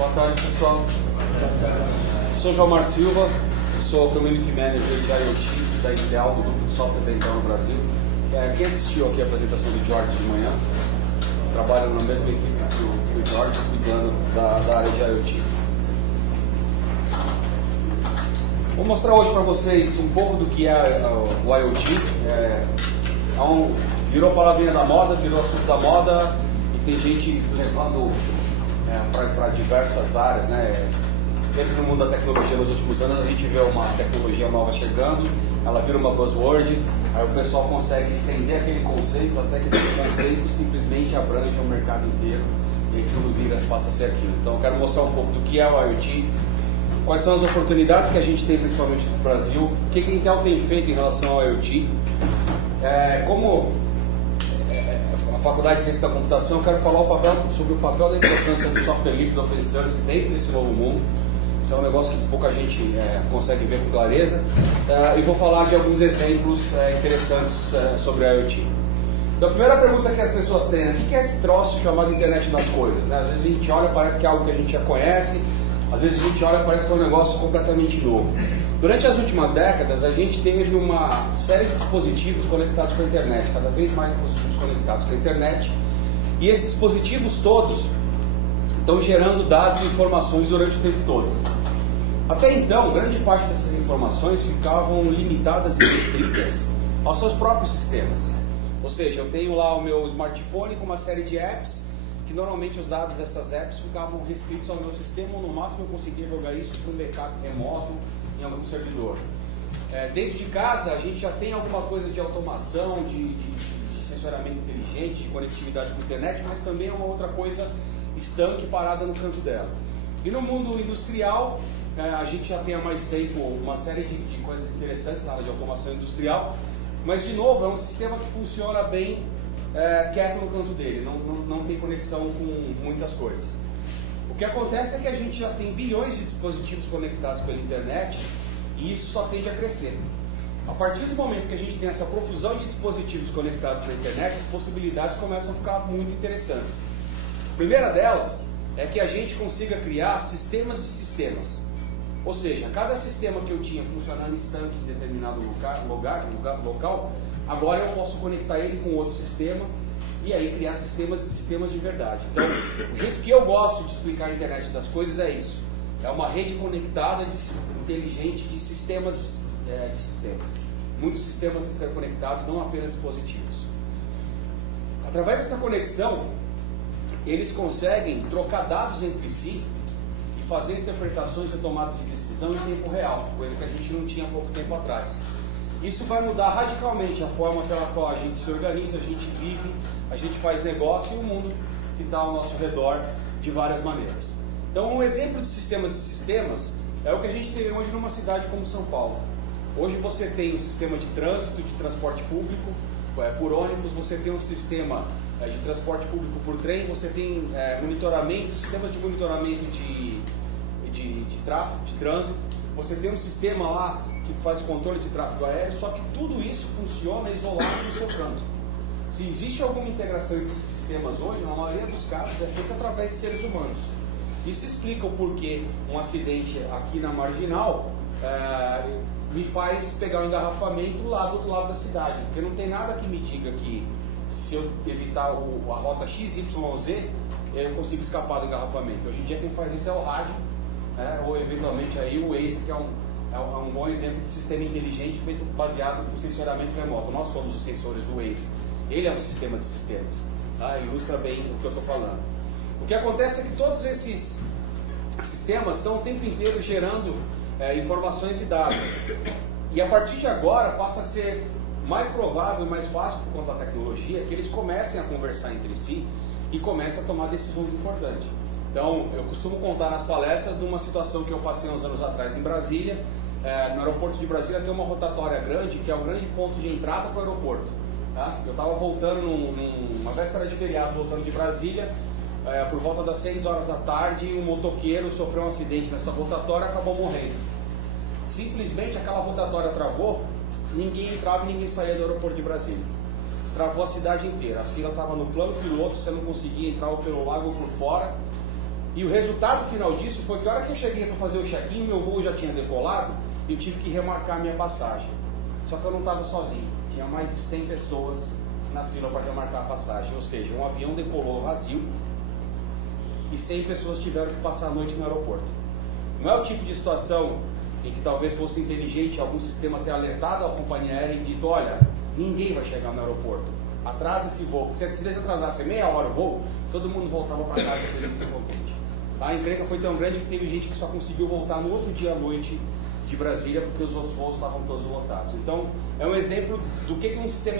Boa tarde, pessoal. Sou João Silva, sou Community Manager de IoT da Ideal, do grupo de software da Intel no Brasil. Quem assistiu aqui a apresentação do Jorge de manhã, trabalho na mesma equipe que o Jorge, cuidando da área de IoT. Vou mostrar hoje para vocês um pouco do que é o IoT. Virou palavrinha da moda, virou assunto da moda e tem gente levando para diversas áreas, né? Sempre no mundo da tecnologia nos últimos anos a gente vê uma tecnologia nova chegando, ela vira uma buzzword, aí o pessoal consegue estender aquele conceito até que aquele conceito simplesmente abrange o mercado inteiro e aquilo passa a ser aquilo. Então eu quero mostrar um pouco do que é o IoT, quais são as oportunidades que a gente tem principalmente no Brasil, o que a Intel tem feito em relação ao IoT, como a Faculdade de Ciência da Computação, eu quero falar sobre o papel da importância do software livre do open source dentro desse novo mundo. Isso é um negócio que pouca gente consegue ver com clareza. E vou falar de alguns exemplos interessantes sobre a IoT. Então, a primeira pergunta que as pessoas têm, né? O que é esse troço chamado Internet das Coisas? Né? Às vezes a gente olha e parece que é algo que a gente já conhece, às vezes a gente olha e parece que é um negócio completamente novo. Durante as últimas décadas, a gente teve uma série de dispositivos conectados com a internet, cada vez mais dispositivos conectados com a internet, e esses dispositivos todos estão gerando dados e informações durante o tempo todo. Até então, grande parte dessas informações ficavam limitadas e restritas aos seus próprios sistemas. Ou seja, eu tenho lá o meu smartphone com uma série de apps, que normalmente os dados dessas apps ficavam restritos ao meu sistema, ou no máximo eu conseguia jogar isso para um backup remoto em algum servidor. Dentro de casa, a gente já tem alguma coisa de automação, de sensoramento inteligente, de conectividade com a internet, mas também é uma outra coisa estanque, parada no canto dela. E no mundo industrial, a gente já tem há mais tempo uma série de coisas interessantes na área de automação industrial, mas de novo, é um sistema que funciona bem quieto no canto dele, não tem conexão com muitas coisas. O que acontece é que a gente já tem bilhões de dispositivos conectados pela internet e isso só tende a crescer. A partir do momento que a gente tem essa profusão de dispositivos conectados pela internet, as possibilidades começam a ficar muito interessantes. A primeira delas é que a gente consiga criar sistemas de sistemas. Ou seja, cada sistema que eu tinha funcionando estanque em determinado local, agora eu posso conectar ele com outro sistema e aí criar sistemas de verdade. Então, o jeito que eu gosto de explicar a internet das coisas é isso. É uma rede conectada, inteligente de sistemas. Muitos sistemas interconectados, não apenas dispositivos. Através dessa conexão, eles conseguem trocar dados entre si e fazer interpretações de tomada de decisão em tempo real, coisa que a gente não tinha há pouco tempo atrás. Isso vai mudar radicalmente a forma pela qual a gente se organiza, a gente vive, a gente faz negócio e o mundo que está ao nosso redor de várias maneiras. Então, um exemplo de sistemas é o que a gente tem hoje numa cidade como São Paulo. Hoje você tem um sistema de trânsito, de transporte público por ônibus, você tem um sistema de transporte público por trem, você tem sistemas de monitoramento de tráfego, de trânsito, você tem um sistema lá que faz o controle de tráfego aéreo, só que tudo isso funciona isolado no seu canto. Se existe alguma integração entre esses sistemas hoje, na maioria dos casos é feita através de seres humanos. Isso explica o porquê um acidente aqui na Marginal me faz pegar o engarrafamento lá do outro lado da cidade, porque não tem nada que me diga que se eu evitar a rota XYZ, eu consigo escapar do engarrafamento. Hoje em dia quem faz isso é o rádio, ou eventualmente aí o Waze, que é um bom exemplo de sistema inteligente feito baseado no sensoramento remoto. Nós somos os sensores do Waze. Ele é um sistema de sistemas. Ilustra bem o que eu estou falando. O que acontece é que todos esses sistemas estão o tempo inteiro gerando informações e dados. E a partir de agora passa a ser mais provável e mais fácil por conta da tecnologia que eles comecem a conversar entre si e comecem a tomar decisões importantes. Então, eu costumo contar nas palestras de uma situação que eu passei uns anos atrás em Brasília. No aeroporto de Brasília tem uma rotatória grande, que é o grande ponto de entrada para o aeroporto. Tá? Eu estava voltando numa véspera de feriado, voltando de Brasília, por volta das 6 horas da tarde, um motoqueiro sofreu um acidente nessa rotatória e acabou morrendo. Simplesmente aquela rotatória travou, ninguém entrava e ninguém saía do aeroporto de Brasília. Travou a cidade inteira, a fila estava no plano piloto, você não conseguia entrar ou pelo lado ou por fora. E o resultado final disso foi que a hora que eu cheguei para fazer o check-in, meu voo já tinha decolado e eu tive que remarcar a minha passagem. Só que eu não estava sozinho, tinha mais de 100 pessoas na fila para remarcar a passagem. Ou seja, um avião decolou vazio e 100 pessoas tiveram que passar a noite no aeroporto. Não é o tipo de situação em que talvez fosse inteligente algum sistema ter alertado a companhia aérea e dito: olha, ninguém vai chegar no aeroporto, atrasa esse voo, porque se eles atrasassem meia hora o voo, todo mundo voltava para casa feliz e contente. A encrenca foi tão grande que teve gente que só conseguiu voltar no outro dia à noite de Brasília porque os outros voos estavam todos lotados. Então, é um exemplo do que um sistema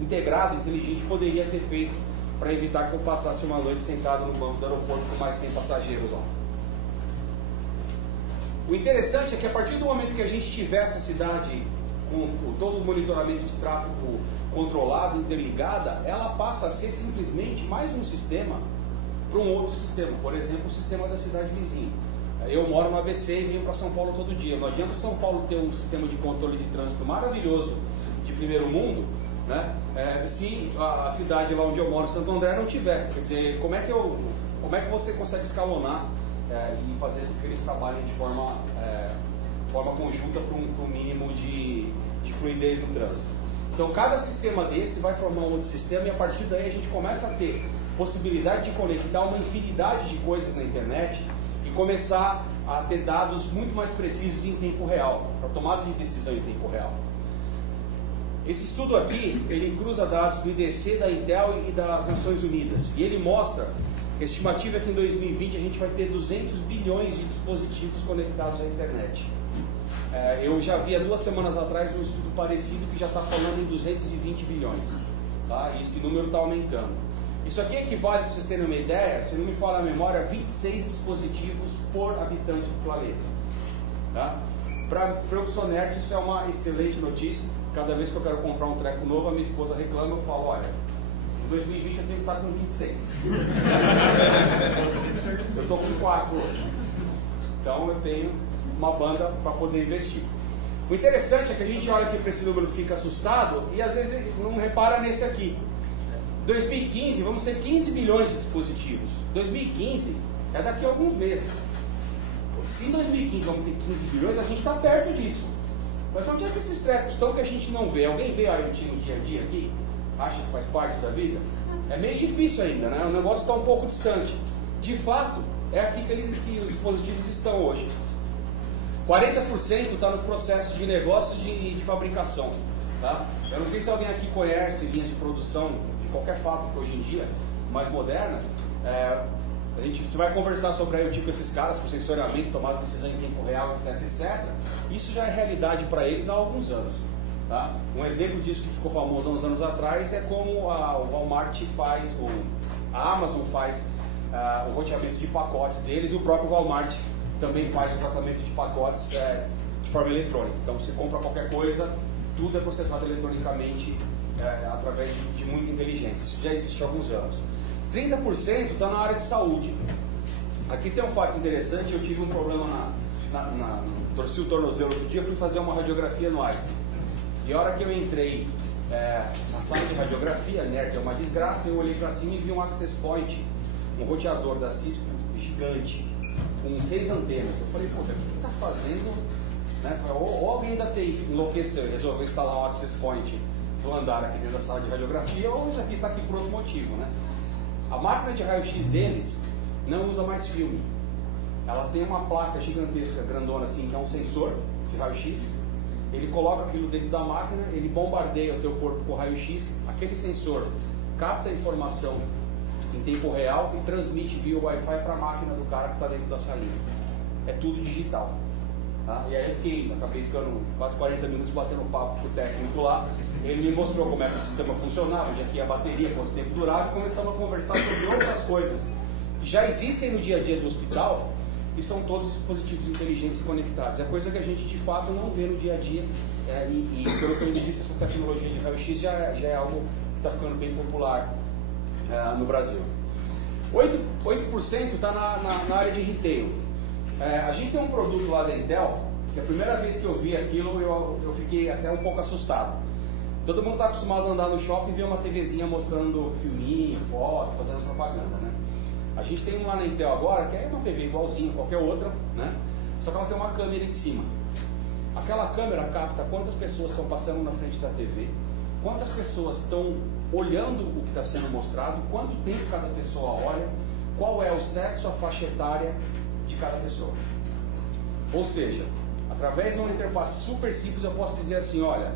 integrado, inteligente, poderia ter feito para evitar que eu passasse uma noite sentado no banco do aeroporto com mais 100 passageiros. O interessante é que a partir do momento que a gente tiver essa cidade com todo o monitoramento de tráfego controlado, interligada, ela passa a ser simplesmente mais um sistema para um outro sistema. Por exemplo, o sistema da cidade vizinha. Eu moro no ABC e venho para São Paulo todo dia. Não adianta São Paulo ter um sistema de controle de trânsito maravilhoso de primeiro mundo, né? Se a cidade lá onde eu moro, Santo André, não tiver. Quer dizer, como é que você consegue escalonar e fazer com que eles trabalhem de forma conjunta para um mínimo de fluidez no trânsito? Então, cada sistema desse vai formar um outro sistema e a partir daí a gente começa a ter possibilidade de conectar uma infinidade de coisas na internet e começar a ter dados muito mais precisos em tempo real, para tomada de decisão em tempo real. Esse estudo aqui, ele cruza dados do IDC, da Intel e das Nações Unidas, e ele mostra que a estimativa é que em 2020 a gente vai ter 200 bilhões de dispositivos conectados à internet. Eu já vi há 2 semanas atrás um estudo parecido que já está falando em 220 bilhões, tá? E esse número está aumentando. Isso aqui equivale, para vocês terem uma ideia, se não me falha a memória, 26 dispositivos por habitante do planeta. Tá? Para eu que sou nerd, isso é uma excelente notícia. Cada vez que eu quero comprar um treco novo, a minha esposa reclama, eu falo: olha, em 2020 eu tenho que estar com 26. Eu estou com 4 hoje. Então eu tenho uma banda para poder investir. O interessante é que a gente olha aqui para esse número e fica assustado e às vezes não repara nesse aqui. 2015 vamos ter 15 bilhões de dispositivos. 2015 é daqui a alguns meses. Se em 2015 vamos ter 15 bilhões, a gente está perto disso. Mas onde é que esses trecos estão que a gente não vê? Alguém vê a IoT no dia a dia aqui? Acha que faz parte da vida? É meio difícil ainda, né? O negócio está um pouco distante. De fato, é aqui que os dispositivos estão hoje. 40% está nos processos de negócios de fabricação. Tá? Eu não sei se alguém aqui conhece linhas de produção de qualquer fábrica hoje em dia, mais modernas. Você vai conversar sobre a IoT com esses caras, com sensoriamento, tomada de decisão em tempo real, etc, etc. Isso já é realidade para eles há alguns anos. Tá? Um exemplo disso que ficou famoso há uns anos atrás é como o Walmart faz, a Amazon faz o roteamento de pacotes deles, e o próprio Walmart também faz o tratamento de pacotes de forma eletrônica. Então você compra qualquer coisa, tudo é processado eletronicamente através de muita inteligência. Isso já existe há alguns anos. 30% está na área de saúde. Aqui tem um fato interessante. Eu tive um problema torci o tornozelo outro dia, fui fazer uma radiografia no Einstein. E a hora que eu entrei na sala de radiografia, que é uma desgraça, eu olhei para cima e vi um access point, um roteador da Cisco gigante, com 6 antenas. Eu falei: poxa, o que está fazendo? Né? Ou alguém da TI enlouqueceu e resolveu instalar um access point do andar aqui dentro da sala de radiografia, ou isso aqui está aqui por outro motivo, né? A máquina de raio-x deles não usa mais filme. Ela tem uma placa gigantesca, grandona assim, que é um sensor de raio-x. Ele coloca aquilo dentro da máquina, ele bombardeia o teu corpo com raio-x. Aquele sensor capta a informação em tempo real e transmite via Wi-Fi para a máquina do cara que está dentro da salinha. É tudo digital. Tá? E aí eu acabei ficando quase 40 minutos batendo papo com o técnico lá. Ele me mostrou como é que o sistema funcionava, onde é que ia a bateria, quanto tempo durava, e começamos a conversar sobre outras coisas que já existem no dia a dia do hospital e são todos dispositivos inteligentes e conectados. É coisa que a gente de fato não vê no dia a dia, e pelo que ele disse, essa tecnologia de raio-x já é algo que está ficando bem popular no Brasil. 8% está na área de retail. A gente tem um produto lá da Intel, que a primeira vez que eu vi aquilo, eu fiquei até um pouco assustado. Todo mundo está acostumado a andar no shopping e ver uma TVzinha mostrando filminho, foto, fazendo propaganda, né? A gente tem uma na Intel agora, que é uma TV igualzinha a qualquer outra, né? Só que ela tem uma câmera em cima. Aquela câmera capta quantas pessoas estão passando na frente da TV, quantas pessoas estão olhando o que está sendo mostrado, quanto tempo cada pessoa olha, qual é o sexo, a faixa etária de cada pessoa. Ou seja, através de uma interface super simples eu posso dizer assim, olha,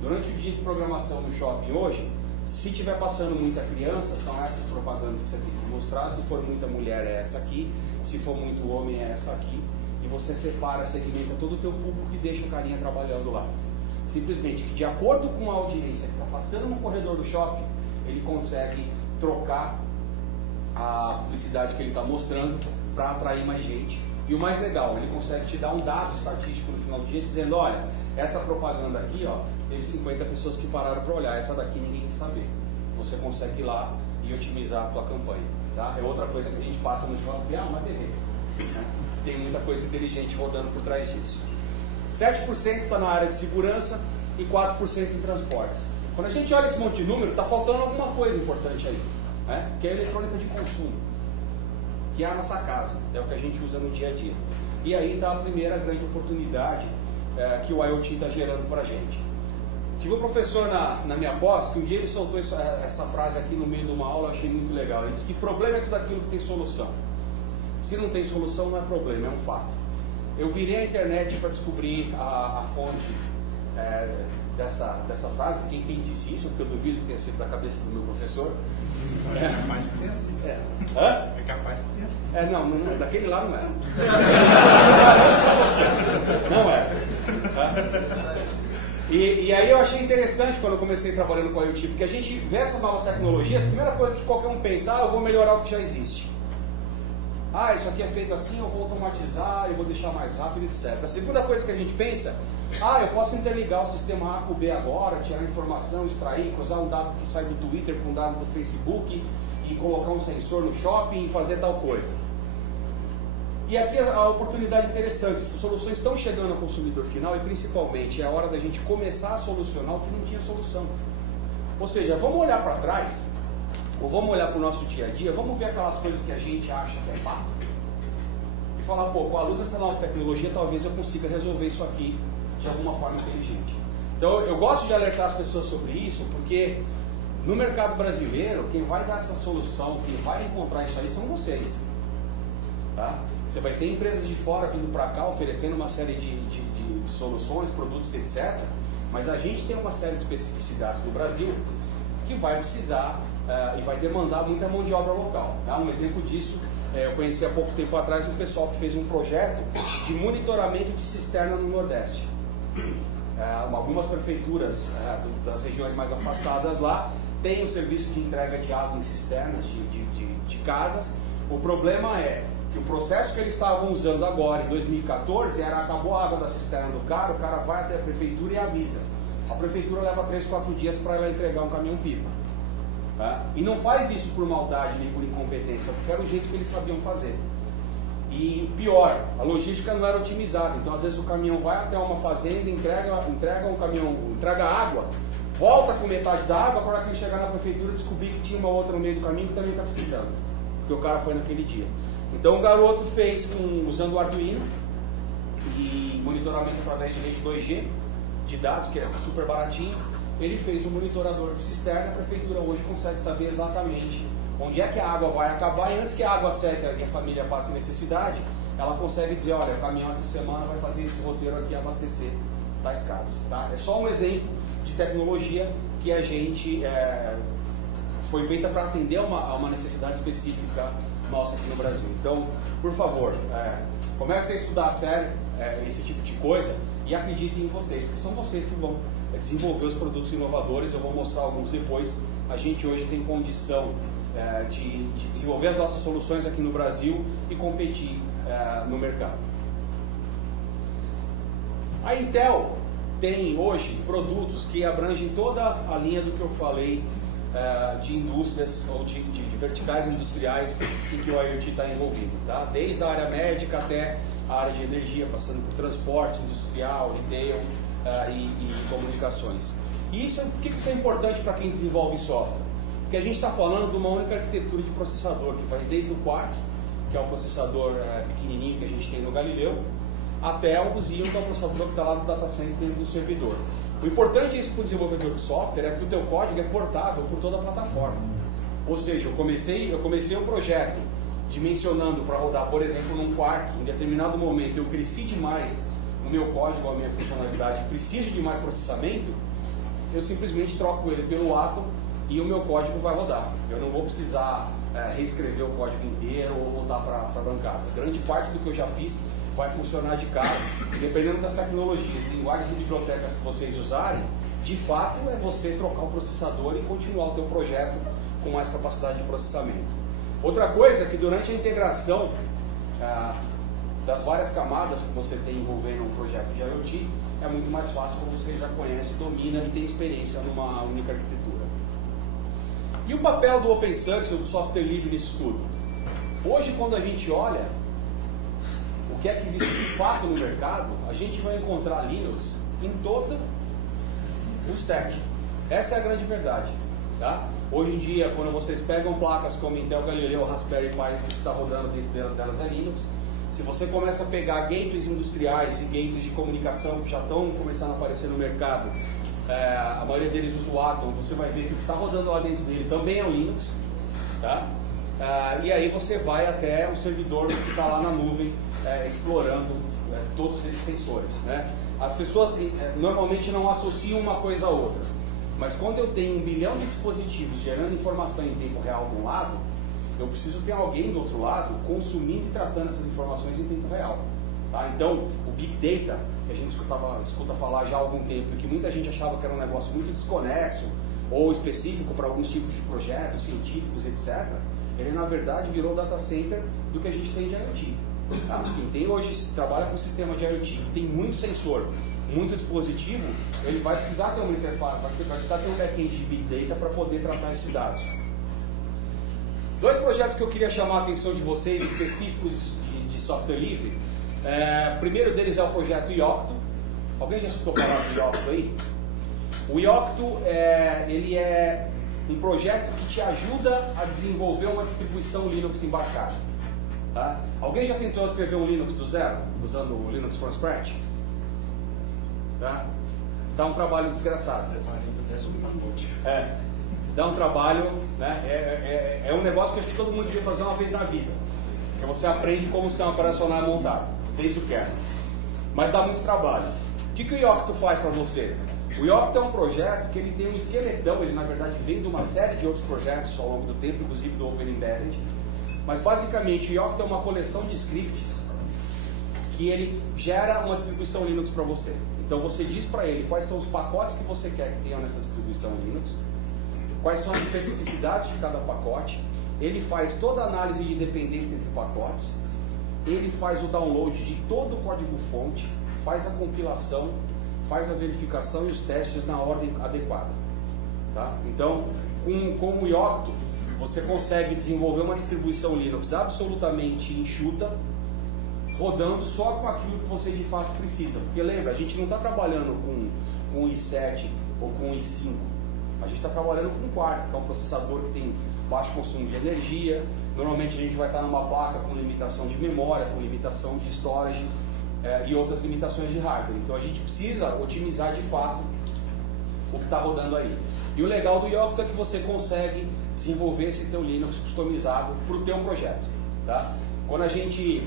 durante o dia de programação no shopping hoje, se estiver passando muita criança, são essas propagandas que você tem que mostrar, se for muita mulher é essa aqui, se for muito homem é essa aqui, e você separa, segmenta todo o teu público e deixa o carinha trabalhando lá. Simplesmente que de acordo com a audiência que está passando no corredor do shopping, ele consegue trocar a publicidade que ele está mostrando para atrair mais gente. E o mais legal, ele consegue te dar um dado estatístico no final do dia dizendo, olha, essa propaganda aqui, ó, teve 50 pessoas que pararam para olhar, essa daqui ninguém quer saber. Você consegue ir lá e otimizar a tua campanha. Tá? É outra coisa que a gente passa no shopping, uma TV. Né? Tem muita coisa inteligente rodando por trás disso. 7% está na área de segurança e 4% em transportes. Quando a gente olha esse monte de número, está faltando alguma coisa importante aí, né? Que é a eletrônica de consumo, que é a nossa casa, é o que a gente usa no dia a dia. E aí está a primeira grande oportunidade que o IoT está gerando para a gente. Tive um professor na minha pós, que um dia ele soltou essa frase aqui no meio de uma aula, eu achei muito legal. Ele disse que problema é tudo aquilo que tem solução. Se não tem solução, não é problema, é um fato. Eu virei a internet para descobrir a fonte dessa frase, quem disse isso, porque eu duvido que tenha sido da cabeça do meu professor. É capaz que tenha sido. É capaz que tenha sido. Não, daquele lá não é. Não é. E aí eu achei interessante quando eu comecei trabalhando com a IoT, porque a gente vê essas novas tecnologias, a primeira coisa que qualquer um pensa, eu vou melhorar o que já existe. Isso aqui é feito assim, eu vou automatizar, eu vou deixar mais rápido, etc. A segunda coisa que a gente pensa, eu posso interligar o sistema A com o B agora, tirar informação, extrair, cruzar um dado que sai do Twitter com um dado do Facebook e colocar um sensor no shopping e fazer tal coisa. E aqui a oportunidade interessante, essas soluções estão chegando ao consumidor final e principalmente é a hora da gente começar a solucionar o que não tinha solução. Ou seja, vamos olhar para trás, ou vamos olhar para o nosso dia a dia, vamos ver aquelas coisas que a gente acha que é fato e falar, com a luz dessa nova tecnologia talvez eu consiga resolver isso aqui de alguma forma inteligente. Então eu gosto de alertar as pessoas sobre isso, porque no mercado brasileiro, quem vai dar essa solução, quem vai encontrar isso aí são vocês. Tá? Você vai ter empresas de fora vindo para cá oferecendo uma série de soluções, produtos, etc. Mas a gente tem uma série de especificidades no Brasil que vai precisar e vai demandar muita mão de obra local. Tá? Um exemplo disso, eu conheci há pouco tempo atrás um pessoal que fez um projeto de monitoramento de cisterna no Nordeste. Algumas prefeituras das regiões mais afastadas lá têm o serviço de entrega de água em cisternas de casas. O problema é que o processo que eles estavam usando agora, em 2014, acabou a água da cisterna do cara, o cara vai até a prefeitura e avisa. A prefeitura leva 3, 4 dias para ela entregar um caminhão-pipa. Tá? E não faz isso por maldade nem por incompetência, porque era o jeito que eles sabiam fazer. E pior, a logística não era otimizada, então às vezes o caminhão vai até uma fazenda, entrega um caminhão, entrega água, volta com metade da água, para que ele chegar na prefeitura descobrir que tinha uma outra no meio do caminho que também está precisando, porque o cara foi naquele dia. Então o garoto fez usando o Arduino e monitoramento através de rede 2G de dados, que é super baratinho. Ele fez um monitorador de cisterna, a prefeitura hoje consegue saber exatamente onde é que a água vai acabar, e antes que a água seca e a família passe necessidade, ela consegue dizer, olha, o caminhão essa semana vai fazer esse roteiro aqui e abastecer tais casas. Tá? É só um exemplo de tecnologia que a gente foi feita para atender a uma necessidade específica nossa aqui no Brasil. Então, por favor, comece a estudar a sério esse tipo de coisa e acreditem em vocês, porque são vocês que vão desenvolver os produtos inovadores. Eu vou mostrar alguns depois. A gente hoje tem condição de desenvolver as nossas soluções aqui no Brasil e competir no mercado. A Intel tem hoje produtos que abrangem toda a linha do que eu falei de indústrias ou de verticais industriais em que o IoT está envolvido, tá? Desde a área médica até a área de energia, passando por transporte industrial, retail e comunicações. E por que isso é importante para quem desenvolve software? Porque a gente está falando de uma única arquitetura de processador, que faz desde o Quark, que é um processador pequenininho que a gente tem no Galileu, até o Xeon, que é um processador que está lá no data center dentro do servidor. O importante isso para o desenvolvedor de software é que o teu código é portável por toda a plataforma. Ou seja, eu comecei o projeto dimensionando para rodar, por exemplo, num Quark. Em determinado momento eu cresci demais no meu código, a minha funcionalidade, preciso de mais processamento, eu simplesmente troco ele pelo Atom e o meu código vai rodar. Eu não vou precisar reescrever o código inteiro ou voltar para a bancada. Grande parte do que eu já fiz vai funcionar de cara. E dependendo das tecnologias, linguagens e bibliotecas que vocês usarem, de fato é você trocar o processador e continuar o teu projeto com mais capacidade de processamento. Outra coisa é que durante a integração das várias camadas que você tem envolvendo um projeto de IoT, é muito mais fácil quando você já conhece, domina e tem experiência numa única arquitetura. E o papel do Open Source, do software livre nisso tudo? Hoje, quando a gente olha o que é que existe de fato no mercado, a gente vai encontrar Linux em todo o stack. Essa é a grande verdade. Tá? Hoje em dia, quando vocês pegam placas como Intel Galileu, Raspberry Pi, que está rodando dentro delas é Linux. Se você começa a pegar gateways industriais e gateways de comunicação que já estão começando a aparecer no mercado, a maioria deles usa o Atom, você vai ver que o que está rodando lá dentro dele também é o Linux. Tá? E aí você vai até o servidor que está lá na nuvem explorando todos esses sensores. Né? As pessoas normalmente não associam uma coisa a outra, mas quando eu tenho 1 bilhão de dispositivos gerando informação em tempo real de um lado, eu preciso ter alguém do outro lado consumindo e tratando essas informações em tempo real. Tá? Então, o Big Data, que a gente escuta falar já há algum tempo, e que muita gente achava que era um negócio muito desconexo ou específico para alguns tipos de projetos científicos, etc., ele na verdade virou data center do que a gente tem de IoT. Tá? Quem tem hoje, trabalha com sistema de IoT, que tem muito sensor, muito dispositivo, ele vai precisar ter uma interface, vai precisar ter um back-end de Big Data para poder tratar esses dados. 2 projetos que eu queria chamar a atenção de vocês, específicos de software livre. O primeiro deles é o projeto Yocto. Alguém já escutou falar do Yocto aí? O Yocto ele é um projeto que te ajuda a desenvolver uma distribuição Linux embarcada. Tá? Alguém já tentou escrever um Linux do zero, usando o Linux from scratch? Tá? Dá um trabalho desgraçado. Dá um trabalho, né? É um negócio que acho que todo mundo devia fazer uma vez na vida. Que você aprende como o sistema operacional é montado, desde o kernel. Mas dá muito trabalho. O que o Yocto faz para você? O Yocto é um projeto que ele tem um esqueletão, ele na verdade vem de uma série de outros projetos ao longo do tempo, inclusive do Open Embedded. Mas basicamente o Yocto é uma coleção de scripts que ele gera uma distribuição Linux para você. Então você diz para ele quais são os pacotes que você quer que tenham nessa distribuição Linux, quais são as especificidades de cada pacote, ele faz toda a análise de dependência entre pacotes, ele faz o download de todo o código-fonte, faz a compilação, faz a verificação e os testes na ordem adequada. Tá? Então, com o Yocto, você consegue desenvolver uma distribuição Linux absolutamente enxuta, rodando só com aquilo que você de fato precisa. Porque lembra, a gente não está trabalhando com o i7 ou com o i5. A gente está trabalhando com o Quark, que é um processador que tem baixo consumo de energia. Normalmente a gente vai estar numa placa com limitação de memória, com limitação de storage e outras limitações de hardware. Então a gente precisa otimizar de fato o que está rodando aí. E o legal do Yocto é que você consegue desenvolver esse teu Linux customizado para o teu projeto. Tá? Quando a gente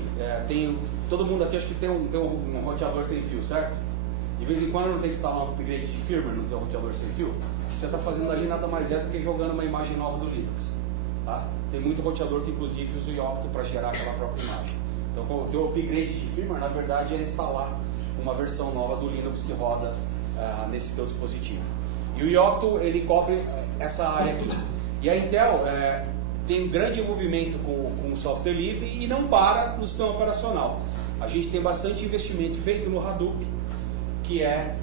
tem, todo mundo aqui acho que tem um roteador sem fio, certo? De vez em quando não tem que instalar um upgrade de firmware no seu roteador sem fio. O que você está fazendo ali nada mais é do que jogando uma imagem nova do Linux. Tá? Tem muito roteador que inclusive usa o Yocto para gerar aquela própria imagem. Então o teu upgrade de firmware na verdade é instalar uma versão nova do Linux que roda nesse teu dispositivo. E o Yocto ele cobre essa área aqui. E a Intel tem um grande envolvimento com o software livre e não para no sistema operacional. A gente tem bastante investimento feito no Hadoop, que é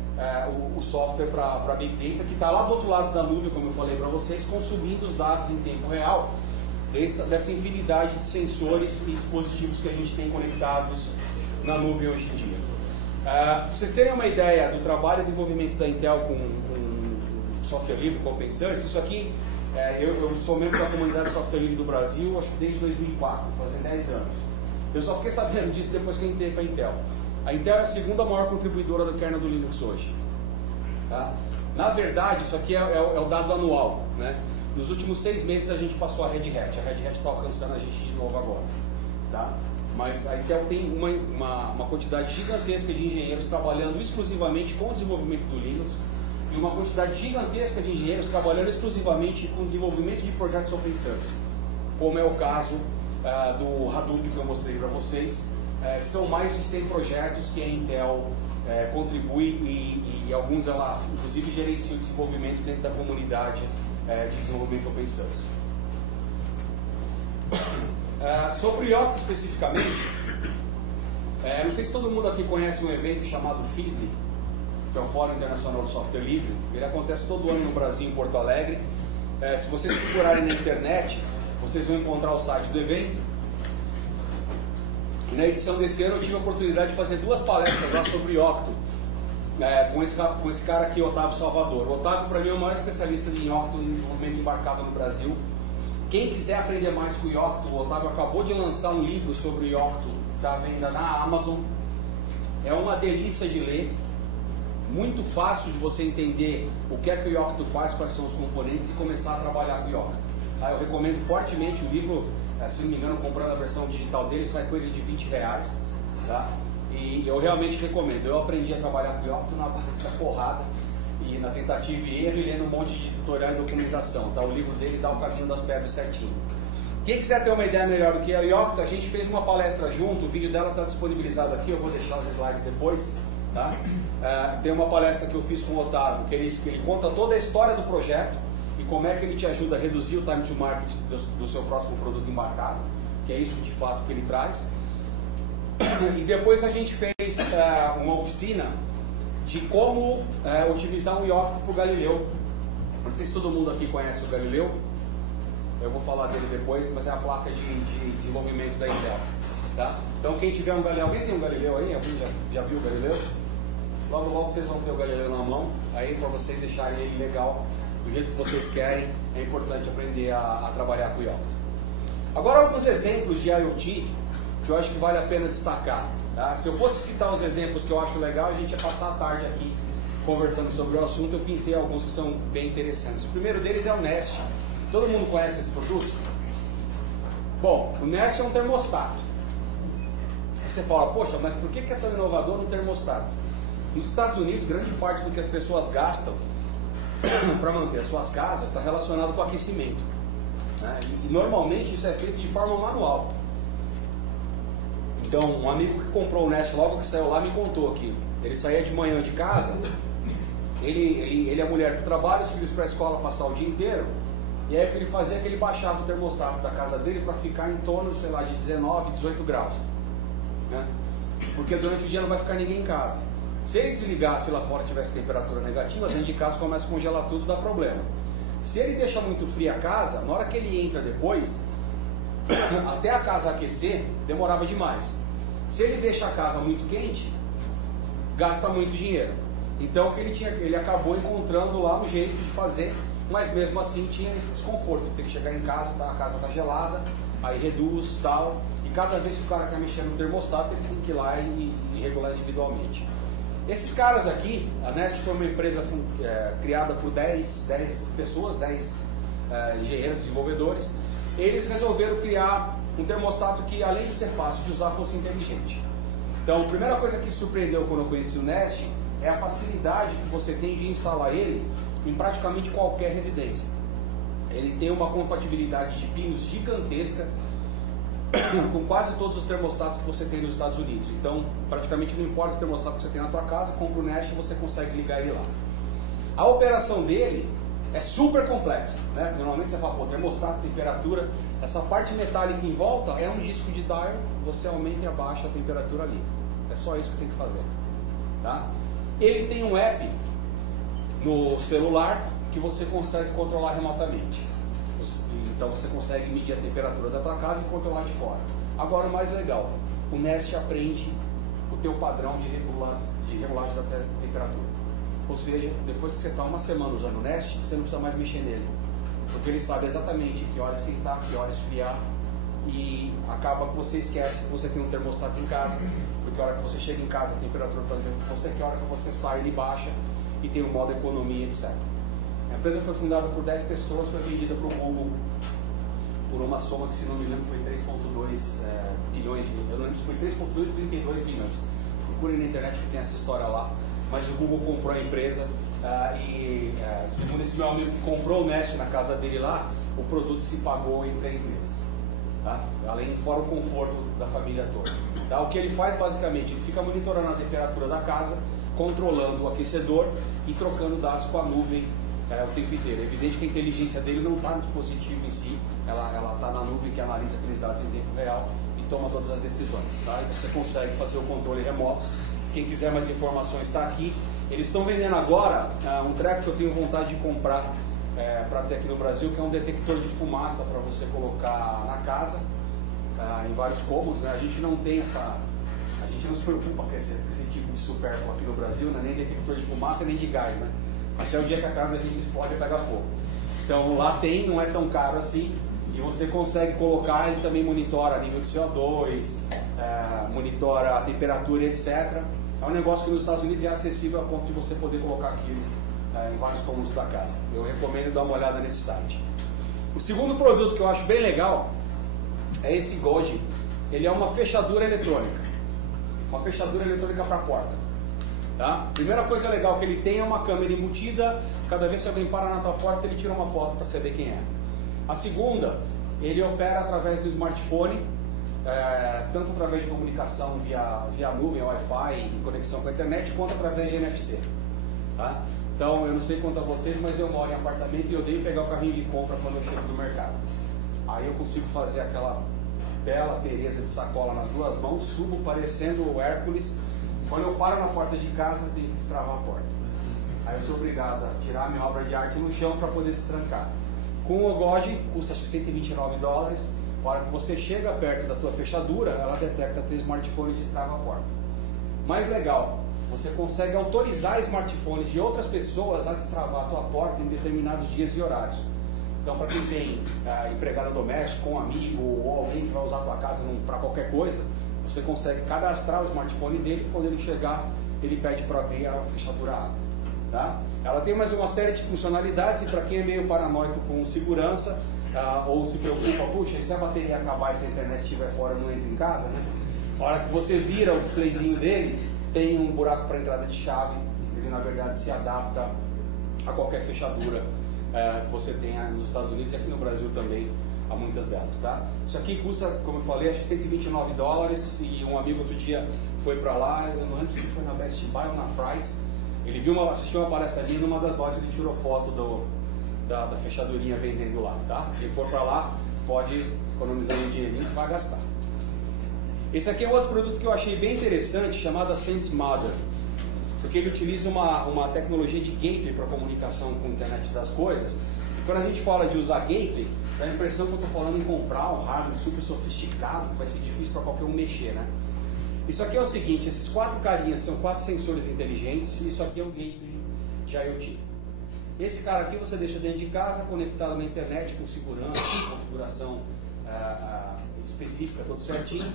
o software para Big Data, que está lá do outro lado da nuvem, como eu falei para vocês, consumindo os dados em tempo real, dessa infinidade de sensores e dispositivos que a gente tem conectados na nuvem hoje em dia. Para vocês terem uma ideia do trabalho de desenvolvimento da Intel com software livre, com open source, isso aqui Eu sou membro da comunidade de software livre do Brasil, acho que desde 2004, fazem 10 anos. Eu só fiquei sabendo disso depois que eu entrei para a Intel. A Intel é a segunda maior contribuidora do kernel do Linux hoje. Tá? Na verdade, isso aqui é o dado anual, né? Nos últimos 6 meses a gente passou a Red Hat. A Red Hat está alcançando a gente de novo agora. Tá? Mas a Intel tem uma quantidade gigantesca de engenheiros trabalhando exclusivamente com o desenvolvimento do Linux e uma quantidade gigantesca de engenheiros trabalhando exclusivamente com o desenvolvimento de projetos open source, como é o caso do Hadoop que eu mostrei para vocês. São mais de 100 projetos que a Intel contribui e alguns ela inclusive gerencia o desenvolvimento dentro da comunidade de desenvolvimento open source. Sobre o Yocto especificamente, não sei se todo mundo aqui conhece um evento chamado FISLI, que é o Fórum Internacional do Software Livre. Ele acontece todo ano no Brasil, em Porto Alegre. Se vocês procurarem na internet, vocês vão encontrar o site do evento. E na edição desse ano eu tive a oportunidade de fazer 2 palestras lá sobre Yocto, com esse cara aqui, Otávio Salvador. O Otávio, para mim, é o maior especialista em Yocto em desenvolvimento embarcado no Brasil. Quem quiser aprender mais com o Yocto, o Otávio acabou de lançar um livro sobre o Yocto, está à venda na Amazon. É uma delícia de ler, muito fácil de você entender o que é que o Yocto faz, quais são os componentes e começar a trabalhar com o Yocto. Eu recomendo fortemente o livro, se não me engano, comprando a versão digital dele, sai coisa de R$20, tá? E eu realmente recomendo. Eu aprendi a trabalhar com o Yocto na base da porrada e na tentativa e erro, e lendo um monte de tutorial e documentação, tá? O livro dele dá o caminho das pedras certinho. Quem quiser ter uma ideia melhor do que é o Yocto, a gente fez uma palestra junto, o vídeo dela está disponibilizado aqui, eu vou deixar os slides depois, tá? Tem uma palestra que eu fiz com o Otávio, que ele conta toda a história do projeto e como é que ele te ajuda a reduzir o time to market do seu próximo produto embarcado, que é isso de fato que ele traz. E depois a gente fez uma oficina de como otimizar um Yocto para o Galileu. Não sei se todo mundo aqui conhece o Galileu, eu vou falar dele depois, mas é a placa de desenvolvimento da Intel. Tá? Então quem tiver um Galileu, alguém tem um Galileu aí? Alguém já viu o Galileu? Logo logo vocês vão ter o Galileu na mão, aí para vocês deixarem ele legal, do jeito que vocês querem, é importante aprender a trabalhar com o Yocto. Agora alguns exemplos de IoT que eu acho que vale a pena destacar. Tá? Se eu fosse citar os exemplos que eu acho legal, a gente ia passar a tarde aqui conversando sobre o assunto. Eu pensei alguns que são bem interessantes. O primeiro deles é o Nest. Todo mundo conhece esse produto? Bom, o Nest é um termostato. Aí você fala, poxa, mas por que é tão inovador um termostato? Nos Estados Unidos, grande parte do que as pessoas gastam para manter as suas casas está relacionado com aquecimento, né? E normalmente isso é feito de forma manual. Então, um amigo que comprou o Nest logo que saiu lá me contou que ele saía de manhã de casa, ele e a mulher para o trabalho, os filhos para a escola, passar o dia inteiro, e aí o que ele fazia é que ele baixava o termostato da casa dele para ficar em torno, sei lá, de 19, 18 graus, né? Porque durante o dia não vai ficar ninguém em casa. Se ele desligasse lá fora tivesse temperatura negativa, dentro de casa começa a congelar tudo, dá problema. Se ele deixa muito fria a casa, na hora que ele entra depois, até a casa aquecer, demorava demais. Se ele deixa a casa muito quente, gasta muito dinheiro. Então ele acabou encontrando lá um jeito de fazer, mas mesmo assim tinha esse desconforto. Tem que chegar em casa, a casa está gelada, aí reduz tal, e cada vez que o cara quer mexer no termostato, ele tem que ir lá e regular individualmente. Esses caras aqui, a Nest foi uma empresa criada por 10 pessoas, 10 engenheiros desenvolvedores. Eles resolveram criar um termostato que, além de ser fácil de usar, fosse inteligente. Então, a primeira coisa que surpreendeu quando eu conheci o Nest é a facilidade que você tem de instalar ele em praticamente qualquer residência. Ele tem uma compatibilidade de pinos gigantesca com quase todos os termostatos que você tem nos Estados Unidos. Então, praticamente não importa o termostato que você tem na tua casa, compra o Nest e você consegue ligar ele lá. A operação dele é super complexa, né? Normalmente você fala, pô, termostato, temperatura, essa parte metálica em volta é um disco de dial, você aumenta e abaixa a temperatura ali. É só isso que tem que fazer, tá? Ele tem um app no celular que você consegue controlar remotamente. Então você consegue medir a temperatura da tua casa e controlar de fora. Agora o mais legal, o Nest aprende o teu padrão de regulagem da temperatura. Ou seja, depois que você está uma semana usando o Nest, você não precisa mais mexer nele. porque ele sabe exatamente que hora esquentar, que hora esfriar, e acaba que você esquece que você tem um termostato em casa, porque a hora que você chega em casa a temperatura está do jeito que você quer, a hora que você sai ele baixa e tem o modo economia, etc. A empresa foi fundada por 10 pessoas, foi vendida para o Google por uma soma que, se não me lembro, foi 3,2 bilhões, eu não lembro se foi 3,2 ou 32 bilhões. Procurem na internet que tem essa história lá. Mas o Google comprou a empresa segundo esse meu amigo que comprou o Nest na casa dele lá, o produto se pagou em 3 meses. Tá? Além, fora o conforto da família toda. Tá? O que ele faz basicamente, ele fica monitorando a temperatura da casa, controlando o aquecedor e trocando dados com a nuvem o tempo inteiro. É evidente que a inteligência dele não está no dispositivo em si, ela está na nuvem que analisa aqueles dados em tempo real e toma todas as decisões. Tá? E você consegue fazer o controle remoto. Quem quiser mais informações está aqui. Eles estão vendendo agora um treco que eu tenho vontade de comprar para ter aqui no Brasil, que é um detector de fumaça para você colocar na casa, em vários cômodos. Né? A gente não tem a gente não se preocupa com esse tipo de supérfluo aqui no Brasil, né? Nem detector de fumaça nem de gás, né? Até o dia que a casa da gente explode e pega fogo. Então lá tem, não é tão caro assim, e você consegue colocar, ele também monitora nível de CO2, monitora a temperatura, etc. É um negócio que nos Estados Unidos é acessível a ponto de você poder colocar aquilo em vários cômodos da casa. Eu recomendo dar uma olhada nesse site. O segundo produto que eu acho bem legal é esse Goji. Ele é uma fechadura eletrônica. Uma fechadura eletrônica para a porta. Tá? Primeira coisa legal que ele tem é uma câmera embutida. Cada vez que alguém para na tua porta, ele tira uma foto para saber quem é. A segunda, ele opera através do smartphone, tanto através de comunicação via nuvem, Wi-Fi e conexão com a internet, quanto através de NFC. Tá? Então, eu não sei quanto a vocês, mas eu moro em apartamento e eu odeio pegar o carrinho de compra quando eu chego do mercado. Aí eu consigo fazer aquela bela Teresa de sacola nas duas mãos, subo parecendo o Hércules. Quando eu paro na porta de casa, eu tenho que destravar a porta. Aí eu sou obrigado a tirar a minha obra de arte no chão para poder destrancar. Com o Goji, custa acho que $129. A hora que você chega perto da tua fechadura, ela detecta teu smartphone e destrava a porta. Mais legal, você consegue autorizar smartphones de outras pessoas a destravar a tua porta em determinados dias e horários. Então, para quem tem empregada doméstica, um amigo ou alguém que vai usar a tua casa para qualquer coisa, você consegue cadastrar o smartphone dele e quando ele chegar, ele pede para abrir a fechadura. Tá? Ela tem mais uma série de funcionalidades e para quem é meio paranoico com segurança ou se preocupa, puxa, e se a bateria acabar e se a internet estiver fora, não entra em casa, né? A hora que você vira o displayzinho dele, tem um buraco para entrada de chave, ele na verdade se adapta a qualquer fechadura que você tenha nos Estados Unidos e aqui no Brasil também há muitas delas, tá? Isso aqui custa, como eu falei, acho que $129 e um amigo outro dia foi para lá, eu não lembro se foi na Best Buy ou na Fry's, ele assistiu uma palestra ali numa das lojas, ele tirou foto da fechadurinha vendendo lá, tá? Quem for para lá pode economizar um dinheirinho que vai gastar. Esse aqui é outro produto que eu achei bem interessante, chamado SenseMother, porque ele utiliza uma tecnologia de gateway para comunicação com a internet das coisas. E quando a gente fala de usar gateway, dá a impressão que eu estou falando em comprar um hardware super sofisticado, que vai ser difícil para qualquer um mexer, né? Isso aqui é o seguinte, esses 4 carinhas são 4 sensores inteligentes e isso aqui é um gateway de IoT. Esse cara aqui você deixa dentro de casa, conectado na internet, com segurança, com configuração específica, tudo certinho.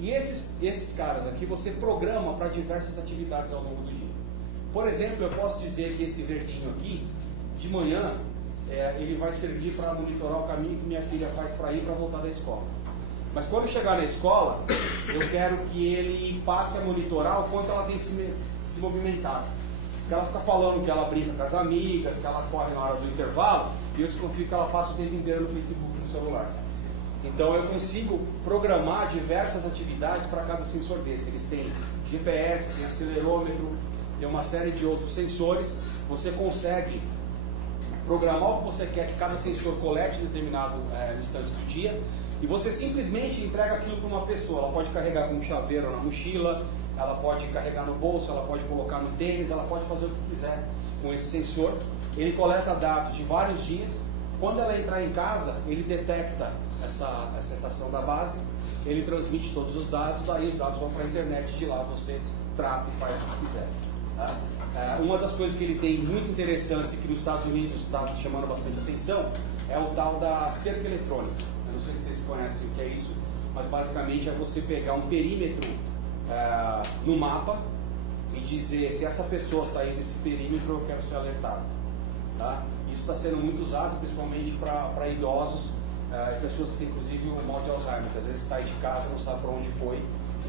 E esses caras aqui você programa para diversas atividades ao longo do dia. Por exemplo, eu posso dizer que esse verdinho aqui, de manhã, ele vai servir para monitorar o caminho que minha filha faz para ir para voltar da escola. Mas quando chegar na escola, eu quero que ele passe a monitorar o quanto ela tem se movimentado. Porque ela fica falando que ela brinca com as amigas, que ela corre na hora do intervalo, e eu desconfio que ela passa o tempo inteiro no Facebook, no celular. Então eu consigo programar diversas atividades para cada sensor desse. Eles têm GPS, tem acelerômetro, tem uma série de outros sensores. Você consegue programar o que você quer que cada sensor colete em determinado instante do dia. E você simplesmente entrega aquilo para uma pessoa. Ela pode carregar com um chaveiro na mochila, ela pode carregar no bolso, ela pode colocar no tênis, ela pode fazer o que quiser com esse sensor. Ele coleta dados de vários dias. Quando ela entrar em casa, ele detecta essa estação da base, ele transmite todos os dados, daí os dados vão para a internet, de lá você trata e faz o que quiser. Tá? Uma das coisas que ele tem muito interessantes e que nos Estados Unidos está chamando bastante atenção é o tal da cerca eletrônica. Eu não sei se vocês conhecem o que é isso, mas basicamente é você pegar um perímetro no mapa e dizer: se essa pessoa sair desse perímetro, eu quero ser alertado. Tá? Isso está sendo muito usado, principalmente para idosos, pessoas que têm inclusive o mal de Alzheimer, que às vezes sai de casa e não sabe para onde foi.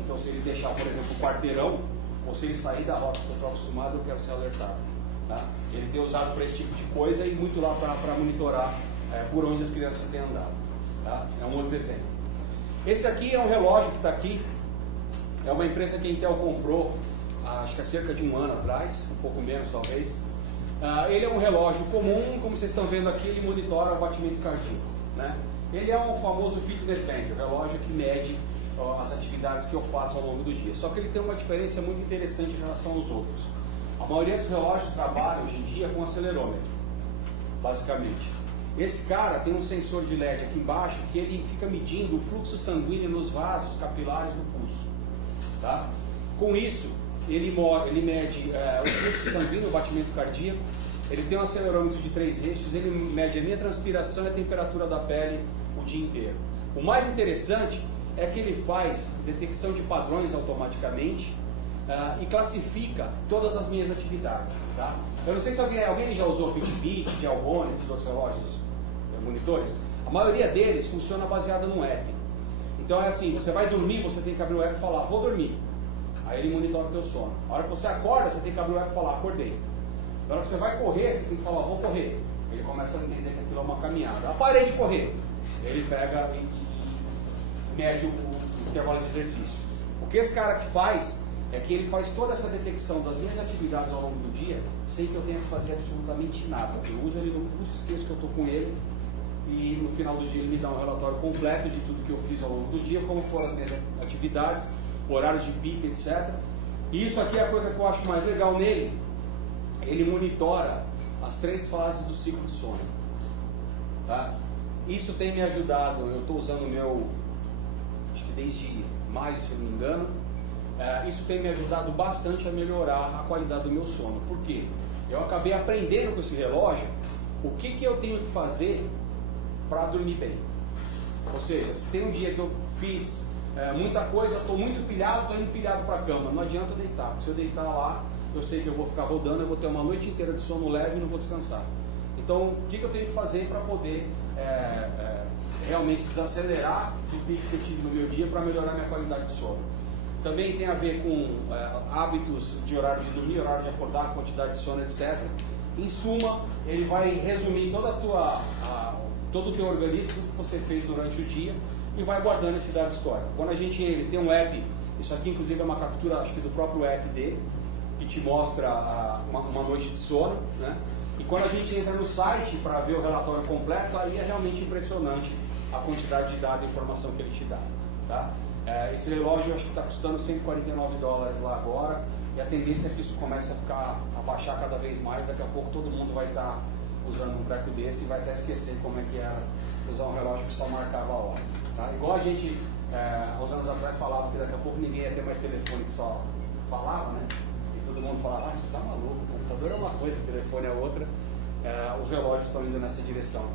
Então, se ele deixar, por exemplo, o quarteirão, ou se ele sair da rota que eu estou acostumado, eu quero ser alertado. Tá? Ele tem usado para esse tipo de coisa e muito lá para monitorar por onde as crianças têm andado. Tá? É um outro exemplo. Esse aqui é um relógio que está aqui. É uma empresa que a Intel comprou, acho que há cerca de um ano atrás, um pouco menos talvez. Ele é um relógio comum, como vocês estão vendo aqui, ele monitora o batimento cardíaco. Né? Ele é um famoso fitness band, o relógio que mede as atividades que eu faço ao longo do dia. Só que ele tem uma diferença muito interessante em relação aos outros. A maioria dos relógios trabalha hoje em dia com acelerômetro, basicamente. Esse cara tem um sensor de LED aqui embaixo que ele fica medindo o fluxo sanguíneo nos vasos capilares do pulso. Tá? Com isso, ele mede o fluxo sanguíneo, o batimento cardíaco. Ele tem um acelerômetro de 3 eixos, ele mede a minha transpiração e a temperatura da pele o dia inteiro. O mais interessante é que ele faz detecção de padrões automaticamente e classifica todas as minhas atividades. Tá? Eu não sei se alguém já usou Fitbit, Xiaomi, esses outros relógios, monitores. A maioria deles funciona baseada no app. Então é assim, você vai dormir, você tem que abrir o app e falar: vou dormir. Aí ele monitora o teu sono. A hora que você acorda, você tem que abrir o app e falar: acordei. Na hora que você vai correr, você tem que falar: vou correr. Ele começa a entender que aquilo é uma caminhada. Parei de correr. Ele pega e mede o intervalo de exercício. O que esse cara que faz é que ele faz toda essa detecção das minhas atividades ao longo do dia sem que eu tenha que fazer absolutamente nada. Eu uso ele no pulso, esqueço que eu estou com ele e no final do dia ele me dá um relatório completo de tudo que eu fiz ao longo do dia, como foram as minhas atividades, horários de pico, etc. E isso aqui é a coisa que eu acho mais legal nele. Ele monitora as 3 fases do ciclo de sono. Tá? Isso tem me ajudado. Eu estou usando o meu, acho que desde maio, se eu não me engano. Isso tem me ajudado bastante a melhorar a qualidade do meu sono. Por quê? Eu acabei aprendendo com esse relógio o que eu tenho que fazer para dormir bem. Ou seja, se tem um dia que eu fiz muita coisa, estou muito pilhado, estou empilhado para a cama, não adianta deitar, porque se eu deitar lá, eu sei que eu vou ficar rodando, eu vou ter uma noite inteira de sono leve e não vou descansar. Então, o que eu tenho que fazer para poder realmente desacelerar o pico que eu tive no meu dia para melhorar minha qualidade de sono? Também tem a ver com hábitos de horário de dormir, horário de acordar, quantidade de sono, etc. Em suma, ele vai resumir todo o teu organismo, tudo que você fez durante o dia e vai guardando esse dado histórico. Quando ele tem um app, isso aqui inclusive é uma captura, acho que do próprio app dele, que te mostra uma noite de sono, né? E quando a gente entra no site para ver o relatório completo, aí é realmente impressionante a quantidade de dados e informação que ele te dá. Tá? Esse relógio eu acho que está custando $149 lá agora, e a tendência é que isso comece a baixar cada vez mais. Daqui a pouco todo mundo vai estar usando um treco desse e vai até esquecer como é que era usar um relógio que só marcava a hora. Tá? Igual a gente, há uns anos atrás, falava que daqui a pouco ninguém ia ter mais telefone que só falava, né? E todo mundo falava: você tá maluco, o computador é uma coisa, o telefone é outra. Os relógios estão indo nessa direção.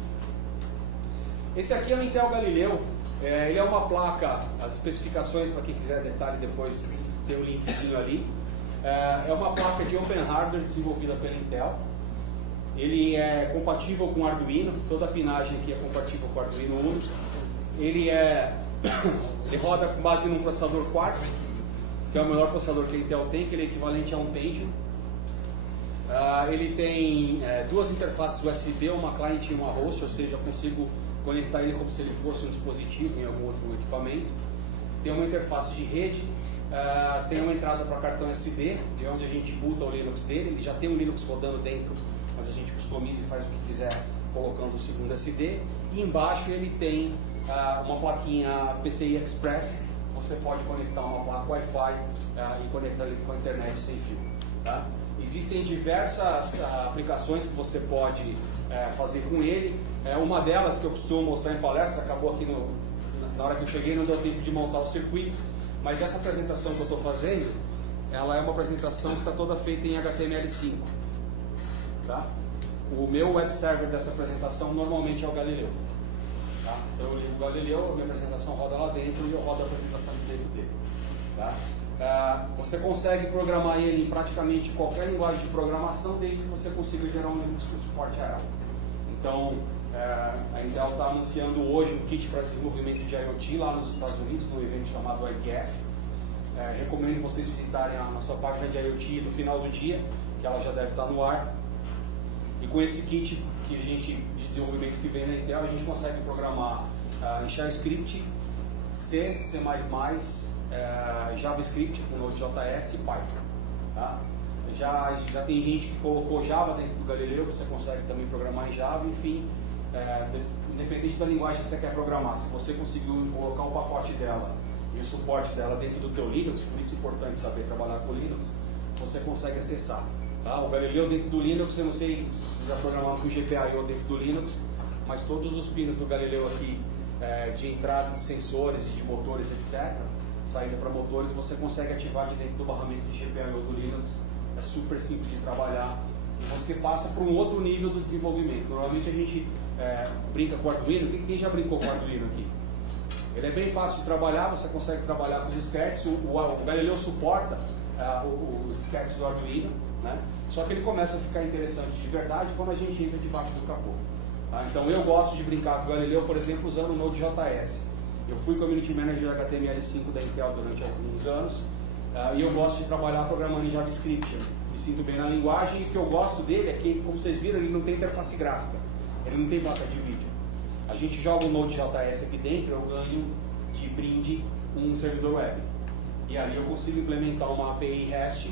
Esse aqui é o Intel Galileu. Ele é uma placa, as especificações para quem quiser detalhes depois tem um linkzinho ali. É uma placa de Open Hardware desenvolvida pela Intel. Ele é compatível com Arduino, toda a pinagem aqui é compatível com Arduino Uno. Ele roda com base num processador Quark, que é o melhor processador que a Intel tem, que ele é equivalente a um Pentium. Ele tem 2 interfaces USB, uma client e uma host, ou seja, eu consigo conectar ele como se ele fosse um dispositivo em algum outro equipamento. Tem uma interface de rede, tem uma entrada para cartão SD, de onde a gente boota o Linux dele. Ele já tem um Linux rodando dentro, mas a gente customiza e faz o que quiser colocando o segundo SD. E embaixo ele tem uma plaquinha PCI Express. Você pode conectar uma placa Wi-Fi e conectar ele com a internet sem fio. Tá? Existem diversas aplicações que você pode fazer com ele. Uma delas que eu costumo mostrar em palestra, acabou aqui na hora que eu cheguei, não deu tempo de montar o circuito, mas essa apresentação que eu estou fazendo, ela é uma apresentação que está toda feita em HTML5. Tá? o meu web server dessa apresentação normalmente é o Galileu. Tá? Então eu ligo o Galileu, a minha apresentação roda lá dentro e eu rodo a apresentação de dentro dele. Tá? Você consegue programar ele em praticamente qualquer linguagem de programação, desde que você consiga gerar um Linux com suporte a ela. Então, a Intel está anunciando hoje um kit para desenvolvimento de IoT lá nos Estados Unidos, num evento chamado ITF. Recomendo vocês visitarem a nossa página de IoT no final do dia, que ela já deve estar no ar. E com esse kit de desenvolvimento que vem da Intel, a gente consegue programar em Shell Script, C, C++, JavaScript com Node.js e Python. Tá? Já tem gente que colocou Java dentro do Galileu, você consegue também programar em Java, enfim, independente da linguagem que você quer programar, se você conseguiu colocar o pacote dela e o suporte dela dentro do teu Linux, por isso é importante saber trabalhar com Linux, você consegue acessar. Tá? O Galileu dentro do Linux, eu não sei se vocês já programaram com GPIO dentro do Linux, mas todos os pinos do Galileu aqui, de entrada de sensores e de motores, etc., saída para motores, você consegue ativar de dentro do barramento de GPIO do Linux. É super simples de trabalhar e você passa para um outro nível do desenvolvimento. Normalmente a gente brinca com o Arduino. Quem já brincou com o Arduino aqui? Ele é bem fácil de trabalhar, você consegue trabalhar com os sketches. O Galileu suporta os sketches do Arduino, né? Só que ele começa a ficar interessante de verdade quando a gente entra debaixo do capô. Tá? Então eu gosto de brincar com o Galileu, por exemplo, usando o Node.js. Eu fui Community Manager HTML5 da Intel durante alguns anos. E eu gosto de trabalhar programando em JavaScript. Eu me sinto bem na linguagem e o que eu gosto dele é que, como vocês viram, ele não tem interface gráfica. Ele não tem placa de vídeo. A gente joga o Node.js aqui dentro, eu ganho de brinde um servidor web. E ali eu consigo implementar uma API REST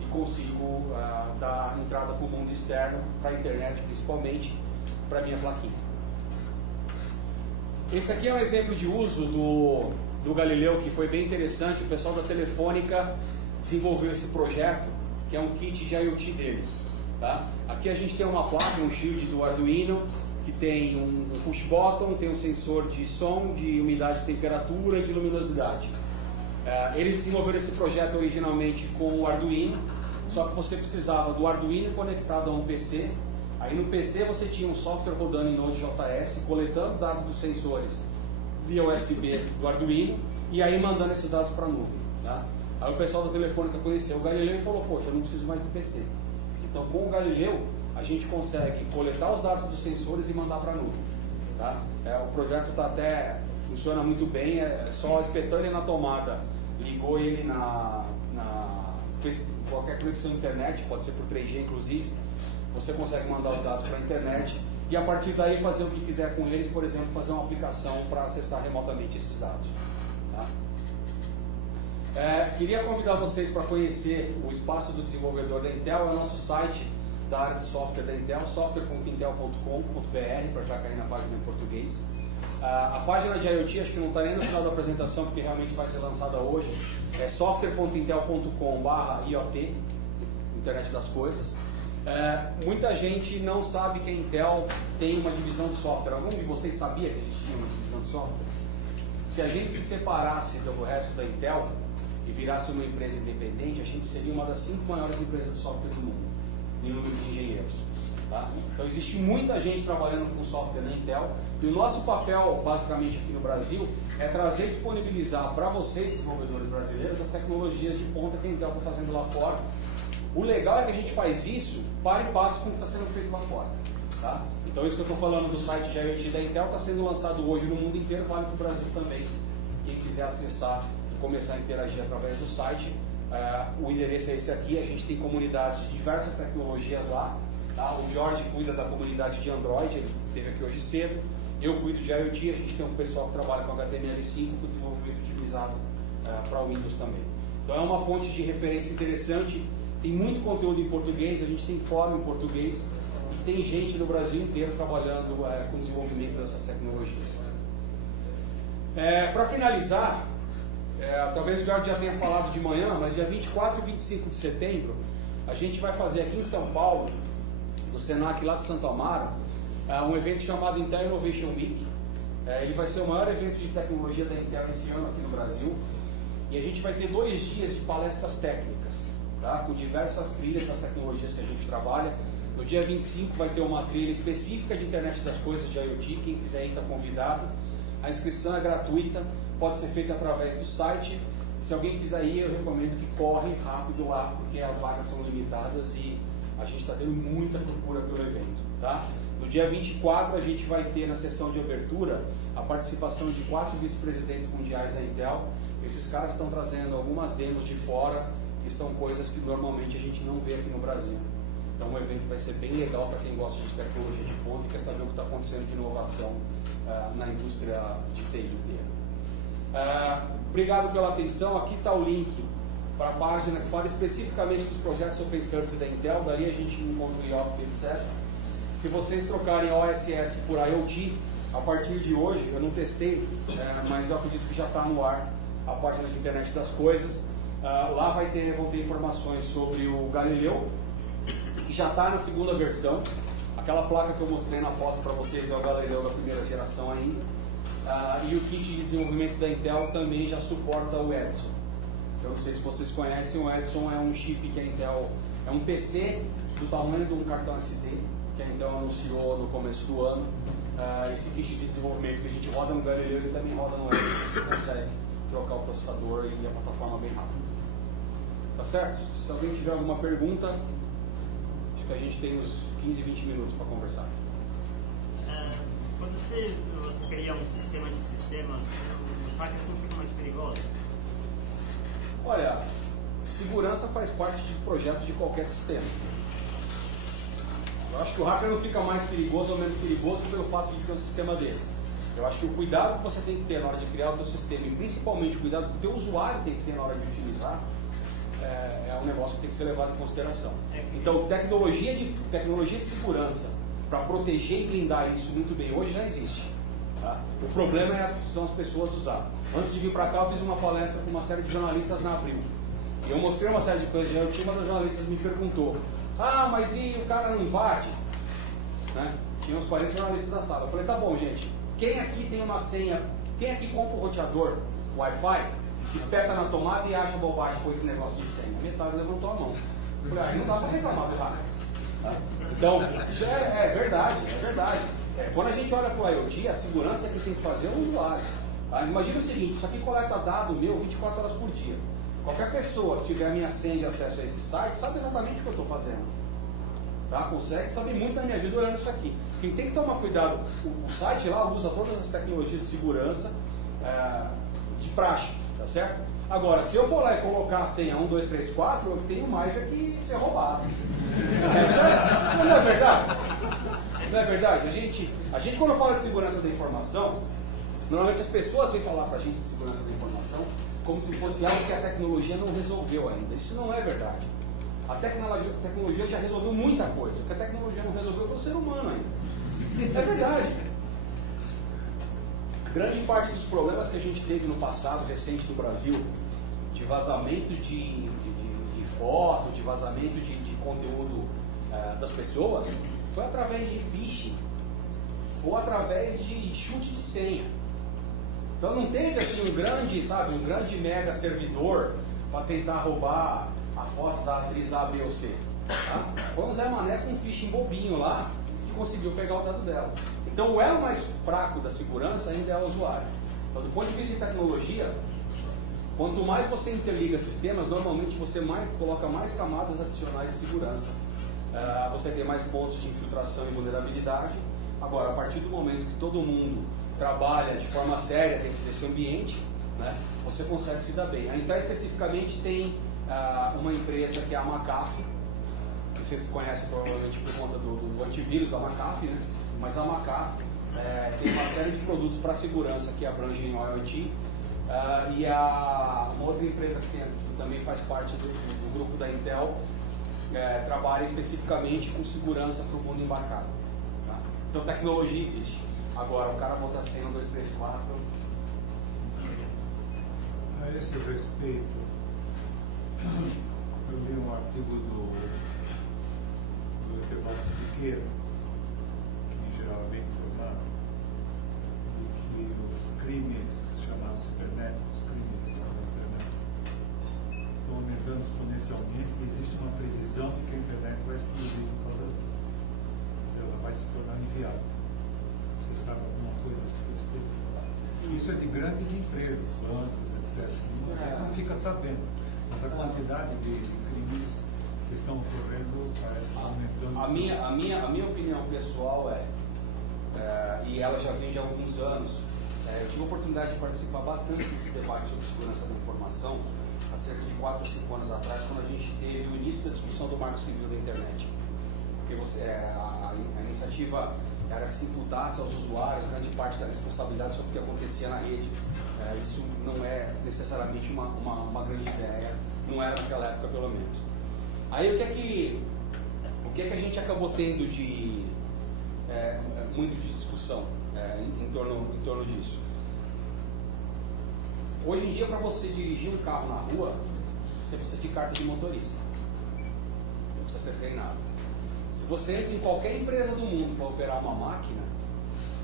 e consigo dar entrada para o mundo externo, para a internet principalmente, para a minha plaquinha. Esse aqui é um exemplo de uso do Galileu, que foi bem interessante. O pessoal da Telefônica desenvolveu esse projeto, que é um kit de IoT deles. Tá? Aqui a gente tem uma placa, um shield do Arduino, que tem um push button, tem um sensor de som, de umidade, de temperatura e de luminosidade. Eles desenvolveram esse projeto originalmente com o Arduino, só que você precisava do Arduino conectado a um PC. Aí no PC você tinha um software rodando em Node.js, coletando dados dos sensores via USB do Arduino e aí mandando esses dados para a nuvem. Tá? Aí o pessoal da Telefônica conheceu o Galileu e falou, poxa, eu não preciso mais do PC. Então com o Galileu a gente consegue coletar os dados dos sensores e mandar para a nuvem. Tá? O projeto funciona muito bem, é só espetando ele na tomada, ligou ele fez qualquer conexão à internet, pode ser por 3G inclusive, você consegue mandar os dados para a internet e a partir daí fazer o que quiser com eles, por exemplo, fazer uma aplicação para acessar remotamente esses dados. Tá? Queria convidar vocês para conhecer o espaço do desenvolvedor da Intel, é o nosso site da área de software da Intel, software.intel.com.br, para já cair na página em português. A página de IoT, acho que não está nem no final da apresentação, porque realmente vai ser lançada hoje, é software.intel.com/IoT, Internet das Coisas. Muita gente não sabe que a Intel tem uma divisão de software. Algum de vocês sabia que a gente tinha uma divisão de software? Se a gente se separasse do resto da Intel e virasse uma empresa independente, a gente seria uma das 5 maiores empresas de software do mundo, em número de engenheiros. Tá? Então existe muita gente trabalhando com software na Intel e o nosso papel, basicamente aqui no Brasil, é trazer e disponibilizar para vocês, desenvolvedores brasileiros, as tecnologias de ponta que a Intel está fazendo lá fora. O legal é que a gente faz isso para e passo com o que está sendo feito lá fora. Tá? Então isso que eu estou falando do site de IoT da Intel está sendo lançado hoje no mundo inteiro, vale para o Brasil também. Quem quiser acessar e começar a interagir através do site, o endereço é esse aqui. A gente tem comunidades de diversas tecnologias lá. Tá? O Jorge cuida da comunidade de Android, ele esteve aqui hoje cedo. Eu cuido de IoT, a gente tem um pessoal que trabalha com HTML5, com desenvolvimento otimizado para Windows também. Então é uma fonte de referência interessante. Tem muito conteúdo em português, a gente tem fórum em português e tem gente no Brasil inteiro trabalhando com o desenvolvimento dessas tecnologias. Para finalizar, talvez o Jorge já tenha falado de manhã, mas dia 24 e 25 de setembro a gente vai fazer aqui em São Paulo, no Senac lá de Santo Amaro, um evento chamado Intel Innovation Week. Ele vai ser o maior evento de tecnologia da Intel esse ano aqui no Brasil e a gente vai ter 2 dias de palestras técnicas. Tá? Com diversas trilhas das tecnologias que a gente trabalha. No dia 25 vai ter uma trilha específica de internet das coisas de IoT, quem quiser ir está convidado. A inscrição é gratuita, pode ser feita através do site. Se alguém quiser ir, eu recomendo que corre rápido lá, porque as vagas são limitadas e a gente está tendo muita procura pelo evento. Tá? No dia 24 a gente vai ter na sessão de abertura a participação de 4 vice-presidentes mundiais da Intel. Esses caras estão trazendo algumas demos de fora, que são coisas que normalmente a gente não vê aqui no Brasil. Então o evento vai ser bem legal para quem gosta de tecnologia de ponta e quer saber o que está acontecendo de inovação na indústria de TI inteira. Obrigado pela atenção. Aqui está o link para a página que fala especificamente dos projetos Open Source da Intel. Dali a gente encontra o IOP, etc. Se vocês trocarem OSS por IoT, a partir de hoje, eu não testei, mas eu acredito que já está no ar a página de internet das coisas. Lá vão ter informações sobre o Galileu, que já está na segunda versão. Aquela placa que eu mostrei na foto para vocês é o Galileu da primeira geração ainda. E o kit de desenvolvimento da Intel também já suporta o Edison. Eu não sei se vocês conhecem, o Edison é um chip que a Intel, é um PC do tamanho de um cartão SD, que a Intel anunciou no começo do ano. Esse kit de desenvolvimento que a gente roda no Galileu, ele também roda no Edison, você consegue trocar o processador e a plataforma bem rápido. Tá certo? Se alguém tiver alguma pergunta, acho que a gente tem uns 15, 20 minutos para conversar. Quando você cria um sistema de sistemas, os hackers não ficam mais perigosos? Olha, segurança faz parte de projeto de qualquer sistema. Eu acho que o hacker não fica mais perigoso ou menos perigoso pelo fato de ter um sistema desse. Eu acho que o cuidado que você tem que ter na hora de criar o seu sistema, e principalmente o cuidado que o teu usuário tem que ter na hora de utilizar, é um negócio que tem que ser levado em consideração. Então, tecnologia de segurança para proteger e blindar isso muito bem hoje já existe. Tá? O problema são as pessoas usar. Antes de vir para cá, eu fiz uma palestra com uma série de jornalistas na Abril. E eu mostrei uma série de coisas. E uma das jornalistas me perguntou: mas e o cara não invade? Né? Tinha uns 40 jornalistas na sala. Eu falei: tá bom, gente. Quem aqui tem uma senha? Quem aqui compra o roteador Wi-Fi, espeta na tomada e acha bobagem com esse negócio de senha? A metade levantou a mão. Eu falei: aí não dá para reclamar do hacker. Tá? Então, é verdade, é verdade. Quando a gente olha para o IoT, a segurança que tem que fazer é o usuário. Tá? Imagina o seguinte: isso aqui coleta dado meu 24 horas por dia. Qualquer pessoa que tiver a minha senha de acesso a esse site sabe exatamente o que eu estou fazendo. Tá? Consegue saber muito da minha vida olhando isso aqui. Quem tem que tomar cuidado, o site lá usa todas as tecnologias de segurança de praxe, tá certo? Agora, se eu for lá e colocar a senha 1, 2, 3, 4, eu tenho mais que ser roubado. Não é verdade? Não é verdade? A gente quando fala de segurança da informação, normalmente as pessoas vêm falar pra gente de segurança da informação como se fosse algo que a tecnologia não resolveu ainda. Isso não é verdade. A tecnologia já resolveu muita coisa. O que a tecnologia não resolveu foi o ser humano ainda. É verdade. Grande parte dos problemas que a gente teve no passado recente do Brasil, de vazamento de foto, de vazamento de conteúdo das pessoas, foi através de phishing ou através de chute de senha. Então não teve assim um grande mega servidor para tentar roubar a foto da atriz A, B ou C. Tá? Foi um Zé Mané com um phishing bobinho lá que conseguiu pegar o dado dela. Então o elo mais fraco da segurança ainda é o usuário. Então, do ponto de vista de tecnologia, quanto mais você interliga sistemas, normalmente você coloca mais camadas adicionais de segurança. Você tem mais pontos de infiltração e vulnerabilidade. Agora, a partir do momento que todo mundo trabalha de forma séria dentro desse ambiente, né, você consegue se dar bem. A Intel especificamente tem uma empresa que é a McAfee, que vocês conhecem provavelmente por conta do antivírus da McAfee, né? Mas a McAfee tem uma série de produtos para segurança que abrangem o IoT, e uma outra empresa que também faz parte do grupo da Intel trabalha especificamente com segurança para o mundo embarcado. Tá? Então tecnologia existe. Agora o cara botar senha 1, 2, 3, 4. A esse respeito, eu li um artigo do Etevaldo Siqueira, que em geral é bem informado, de que os crimes chamados cibernéticos, crimes na internet, estão aumentando exponencialmente e existe uma previsão de que a internet vai explodir por causa disso. vai se tornar inviável. Você sabe alguma coisa a esse respeito? Isso é de grandes empresas, bancos, etc. Não fica sabendo. Mas a quantidade de crimes que estão ocorrendo parece que está aumentando. A minha opinião pessoal e ela já vem de alguns anos, eu tive a oportunidade de participar bastante desse debate sobre segurança da informação há cerca de 4 ou 5 anos atrás, quando a gente teve o início da discussão do Marco Civil da internet. Porque a iniciativa era que se imputasse aos usuários grande parte da responsabilidade sobre o que acontecia na rede. Isso não é necessariamente uma grande ideia, não era naquela época pelo menos. Aí o que é que a gente acabou tendo muito de discussão em torno disso? Hoje em dia, para você dirigir um carro na rua, você precisa de carta de motorista. Você precisa ser treinado. Se você entra em qualquer empresa do mundo para operar uma máquina,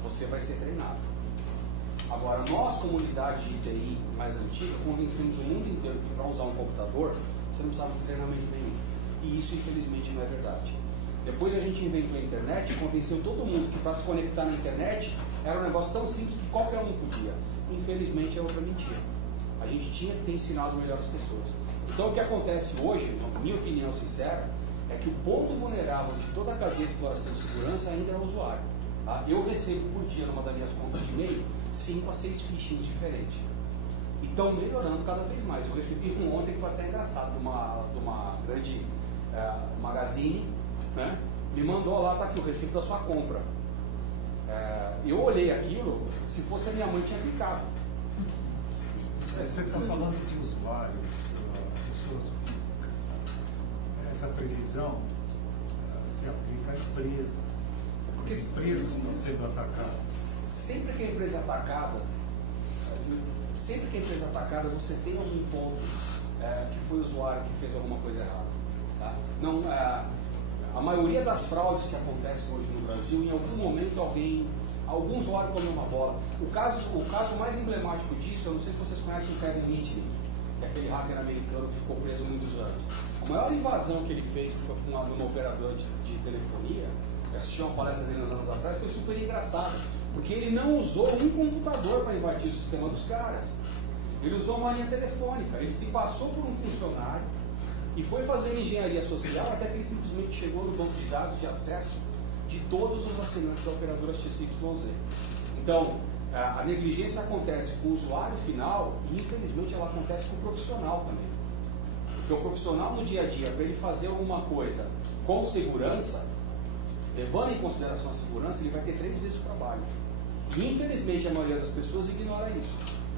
você vai ser treinado. Agora, nós, comunidade de TI mais antiga, convencemos o mundo inteiro que para usar um computador, você não precisava de treinamento nenhum. E isso, infelizmente, não é verdade. Depois a gente inventou a internet e convenceu todo mundo que para se conectar na internet era um negócio tão simples que qualquer um podia. Infelizmente, é outra mentira. A gente tinha que ter ensinado melhor as pessoas. Então, o que acontece hoje, na minha opinião sincera, é que o ponto vulnerável de toda a cadeia de exploração de segurança ainda é o usuário. Tá? Eu recebo por dia, numa das minhas contas de e-mail, 5 a 6 phishings diferentes. E estão melhorando cada vez mais. Eu recebi um ontem que foi até engraçado, de uma grande magazine, né? Me mandou lá, tá aqui o recibo da sua compra. Eu olhei aquilo, se fosse a minha mãe tinha clicado. Você está falando de usuários, pessoas físicas. Essa previsão se aplica a empresas. Porque empresas estão sendo atacadas. Sempre que a empresa é atacada, você tem algum ponto que foi o usuário que fez alguma coisa errada. Tá? Não, a maioria das fraudes que acontecem hoje no Brasil, em algum momento algum usuário comeu uma bola. O caso mais emblemático disso, eu não sei se vocês conhecem o Kevin Mitnick, que é aquele hacker americano que ficou preso muitos anos. A maior invasão que ele fez, que foi numa operadora de telefonia, eu assisti uma palestra dele uns anos atrás, foi super engraçado, porque ele não usou um computador para invadir o sistema dos caras. Ele usou uma linha telefônica, ele se passou por um funcionário e foi fazer engenharia social até que ele simplesmente chegou no banco de dados de acesso de todos os assinantes da operadora XYZ. Então, a negligência acontece com o usuário final e, infelizmente, ela acontece com o profissional também. Porque o profissional, no dia a dia, para ele fazer alguma coisa com segurança, levando em consideração a segurança, ele vai ter 3 vezes o trabalho. E, infelizmente, a maioria das pessoas ignora isso.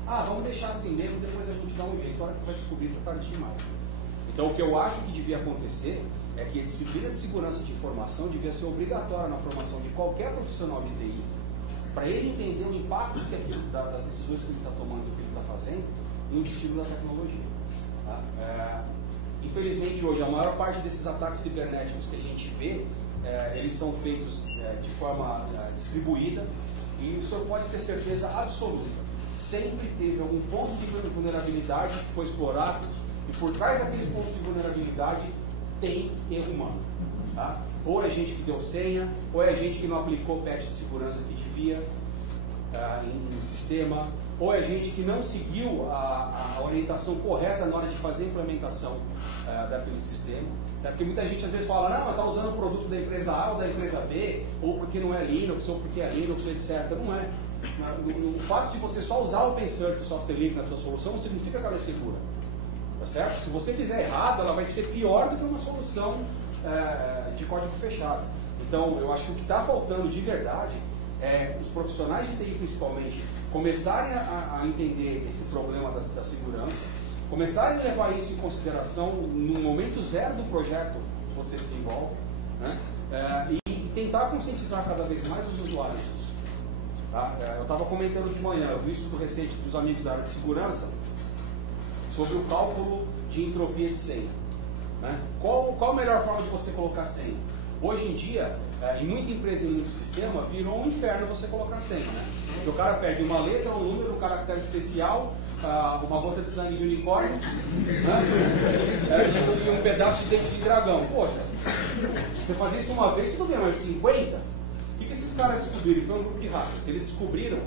Vamos deixar assim mesmo, depois a gente dá um jeito. A hora que vai descobrir, está tarde demais. Então, o que eu acho que devia acontecer é que a disciplina de segurança de informação devia ser obrigatória na formação de qualquer profissional de TI, para ele entender o impacto das decisões que ele está tomando, do que ele está fazendo, no destino da tecnologia. Tá? Infelizmente, hoje, a maior parte desses ataques cibernéticos que a gente vê, eles são feitos de forma distribuída, e o senhor pode ter certeza absoluta. Sempre teve algum ponto de vulnerabilidade que foi explorado, e por trás daquele ponto de vulnerabilidade tem erro humano. Tá? Ou é gente que deu senha, ou é gente que não aplicou patch de segurança que devia em sistema, ou é gente que não seguiu a orientação correta na hora de fazer a implementação daquele sistema. Porque muita gente às vezes fala, não, está usando o produto da empresa A ou da empresa B, ou porque não é Linux, ou porque é Linux, etc. Não é. O fato de você só usar o open source software livre na sua solução não significa que ela é segura. Tá certo? Se você fizer errado, ela vai ser pior do que uma solução de código fechado. Então, eu acho que o que está faltando de verdade é os profissionais de TI, principalmente, começarem a entender esse problema da segurança, começarem a levar isso em consideração no momento zero do projeto que você desenvolve, né? E tentar conscientizar cada vez mais os usuários disso. Tá? Eu estava comentando de manhã, eu vi isso recente dos amigos da área de segurança, sobre o cálculo de entropia de senha. Né? Qual a melhor forma de você colocar senha? Hoje em dia, em muita empresa e em muito sistema, virou um inferno você colocar senha. Né? Porque o cara perde uma letra, um número, um caractere especial, uma gota de sangue de unicórnio, né? E um pedaço de dente de dragão. Poxa, você fazer isso uma vez, tudo bem, mas 50? que esses caras descobriram? Foi um grupo de hackers. Eles descobriram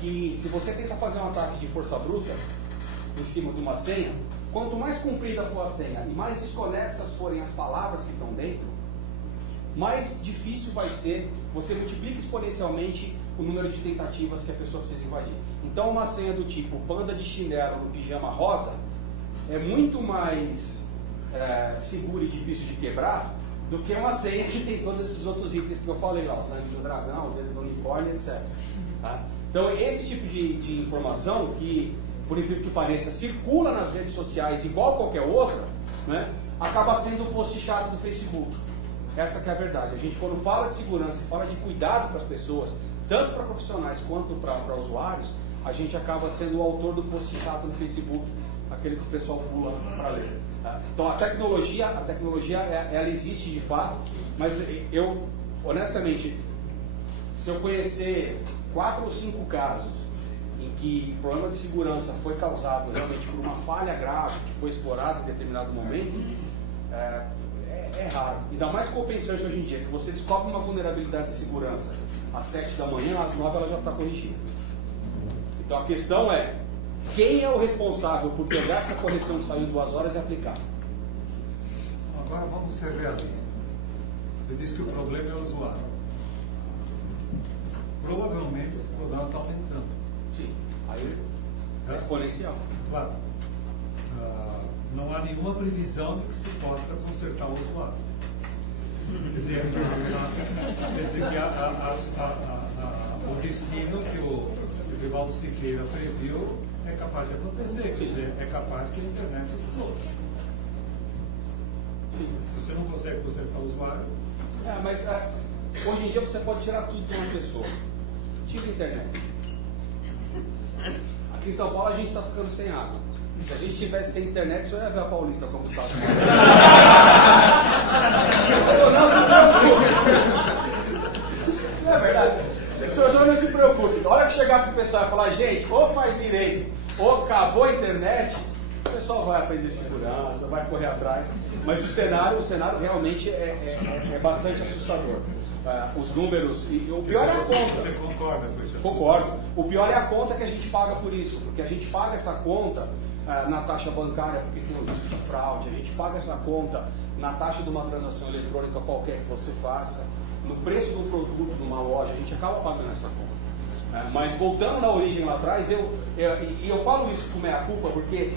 que se você tenta fazer um ataque de força bruta em cima de uma senha, quanto mais comprida for a senha e mais desconexas forem as palavras que estão dentro, mais difícil vai ser, você multiplica exponencialmente o número de tentativas que a pessoa precisa invadir. Então uma senha do tipo panda de chinelo no pijama rosa é muito mais segura e difícil de quebrar do que uma senha que tem todos esses outros itens que eu falei, ó, sangue do dragão, dedo do unicórnio, etc. Tá? Então esse tipo de informação que, por incrível que pareça, circula nas redes sociais igual qualquer outra, né, acaba sendo o post chato do Facebook. Essa que é a verdade. A gente, quando fala de segurança, fala de cuidado para as pessoas, tanto para profissionais quanto para usuários, a gente acaba sendo o autor do post chato no Facebook, aquele que o pessoal pula para ler. Tá? Então a tecnologia ela existe de fato, mas eu, honestamente, se eu conhecer 4 ou 5 casos em que o problema de segurança foi causado realmente por uma falha grave que foi explorada em determinado momento, é raro. Ainda mais com o Open Source hoje em dia, que você descobre uma vulnerabilidade de segurança às 7 da manhã, às 9 ela já está corrigida. Então a questão é, quem é o responsável por pegar essa correção que saiu em 2 horas e aplicar? Agora vamos ser realistas. Você disse que o problema é o usuário. Provavelmente esse problema está aumentando. Sim, aí é exponencial. Claro. Não há nenhuma previsão de que se possa consertar o usuário. Quer dizer que o destino que o Evaldo Siqueira previu é capaz de acontecer. Quer dizer, é capaz que a internet explode. Se você não consegue consertar o usuário... Mas hoje em dia você pode tirar tudo de uma pessoa. Tira a internet. Aqui em São Paulo a gente está ficando sem água. Se a gente tivesse sem internet, você ia ver a Paulista como estava. Não se preocupe. Não é verdade? O senhor não se preocupe. Na hora que chegar para o pessoal e falar, gente, ou faz direito, ou acabou a internet, o pessoal vai aprender segurança, vai correr atrás. Mas o cenário realmente é bastante assustador. Os números, e o pior é a conta. Você concorda com isso? Concordo. O pior é a conta que a gente paga por isso, porque a gente paga essa conta na taxa bancária porque tem o risco de fraude, a gente paga essa conta na taxa de uma transação eletrônica qualquer que você faça, no preço do produto numa loja, a gente acaba pagando essa conta. Mas voltando na origem lá atrás, eu falo isso com meia culpa porque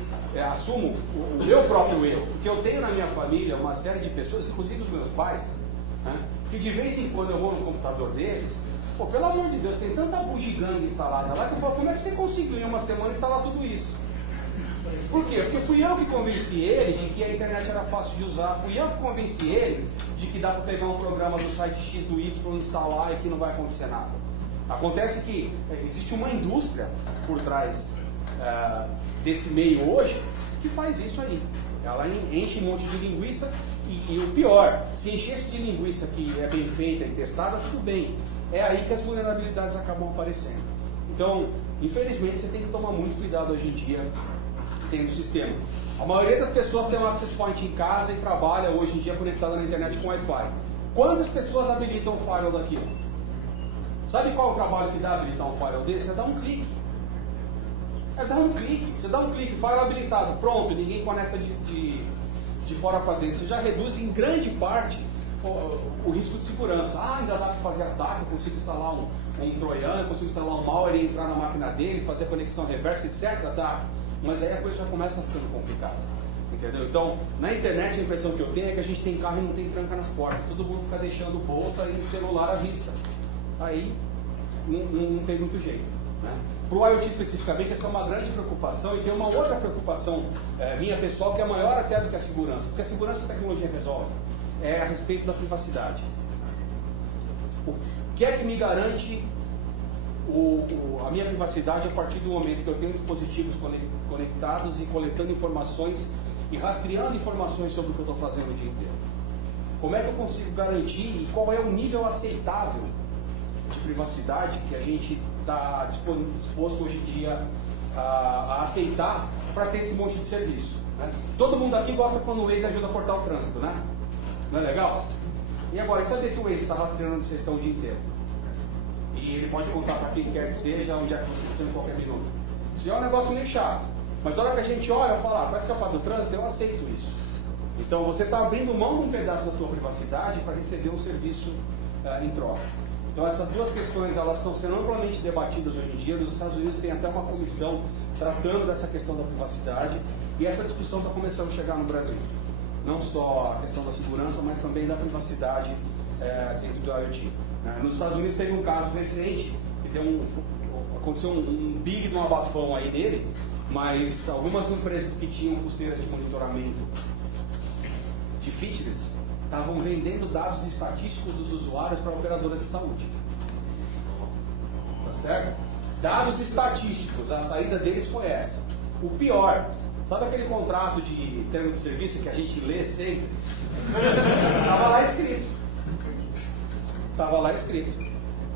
assumo o meu próprio erro, porque eu tenho na minha família uma série de pessoas, inclusive os meus pais, que de vez em quando eu vou no computador deles, pelo amor de Deus, tem tanta bugiganga instalada lá que eu falo, como é que você conseguiu em uma semana instalar tudo isso? Por quê? Porque fui eu que convenci ele de que a internet era fácil de usar, fui eu que convenci ele de que dá para pegar um programa do site X do Y, instalar e que não vai acontecer nada. Acontece que existe uma indústria por trás desse meio hoje que faz isso aí. Ela enche um monte de linguiça e o pior, se enchesse de linguiça que é bem feita e testada, tudo bem. É aí que as vulnerabilidades acabam aparecendo. Então, infelizmente, você tem que tomar muito cuidado hoje em dia tendo o sistema. A maioria das pessoas tem um access point em casa e trabalha hoje em dia conectada na internet com Wi-Fi. Quantas pessoas habilitam o firewall daquilo? Sabe qual é o trabalho que dá habilitar um firewall desse? É dar um clique. Você dá um clique, firewall habilitado, pronto, ninguém conecta de fora para dentro. Você já reduz em grande parte o risco de segurança. Ainda dá para fazer ataque, eu consigo instalar um troiano, eu consigo instalar um malware e entrar na máquina dele, fazer conexão reversa, etc. Tá. Mas aí a coisa já começa ficando complicada. Entendeu? Então, na internet a impressão que eu tenho é que a gente tem carro e não tem tranca nas portas. Todo mundo fica deixando bolsa e celular à vista. Aí não tem muito jeito. Né? Para o IoT especificamente, essa é uma grande preocupação e tem uma outra preocupação minha pessoal que é maior até do que a segurança. Porque a segurança a tecnologia resolve. É a respeito da privacidade. O que é que me garante a minha privacidade a partir do momento que eu tenho dispositivos conectados e coletando informações e rastreando informações sobre o que eu estou fazendo o dia inteiro? Como é que eu consigo garantir e qual é o nível aceitável de privacidade que a gente está disposto hoje em dia a aceitar para ter esse monte de serviço? Né? Todo mundo aqui gosta quando o Waze ajuda a cortar o trânsito, né? Não é legal? E agora, e saber que o Waze está rastreando onde vocês estão o dia inteiro? E ele pode contar para quem quer que seja, onde é que vocês estão em qualquer minuto. Isso é um negócio meio chato. Mas na hora que a gente olha, fala, para escapar do trânsito, eu aceito isso. Então você está abrindo mão de um pedaço da tua privacidade para receber um serviço em troca. Então essas duas questões elas estão sendo amplamente debatidas hoje em dia. Nos Estados Unidos tem até uma comissão tratando dessa questão da privacidade e essa discussão está começando a chegar no Brasil. Não só a questão da segurança, mas também da privacidade dentro do IoT. Nos Estados Unidos teve um caso recente que aconteceu um big de um abafão aí dele, mas algumas empresas que tinham pulseiras de monitoramento de fitness estavam vendendo dados estatísticos dos usuários para operadoras de saúde. Tá certo? Dados estatísticos, a saída deles foi essa. O pior, sabe aquele contrato de termo de serviço que a gente lê sempre? Estava lá escrito. Estava lá escrito.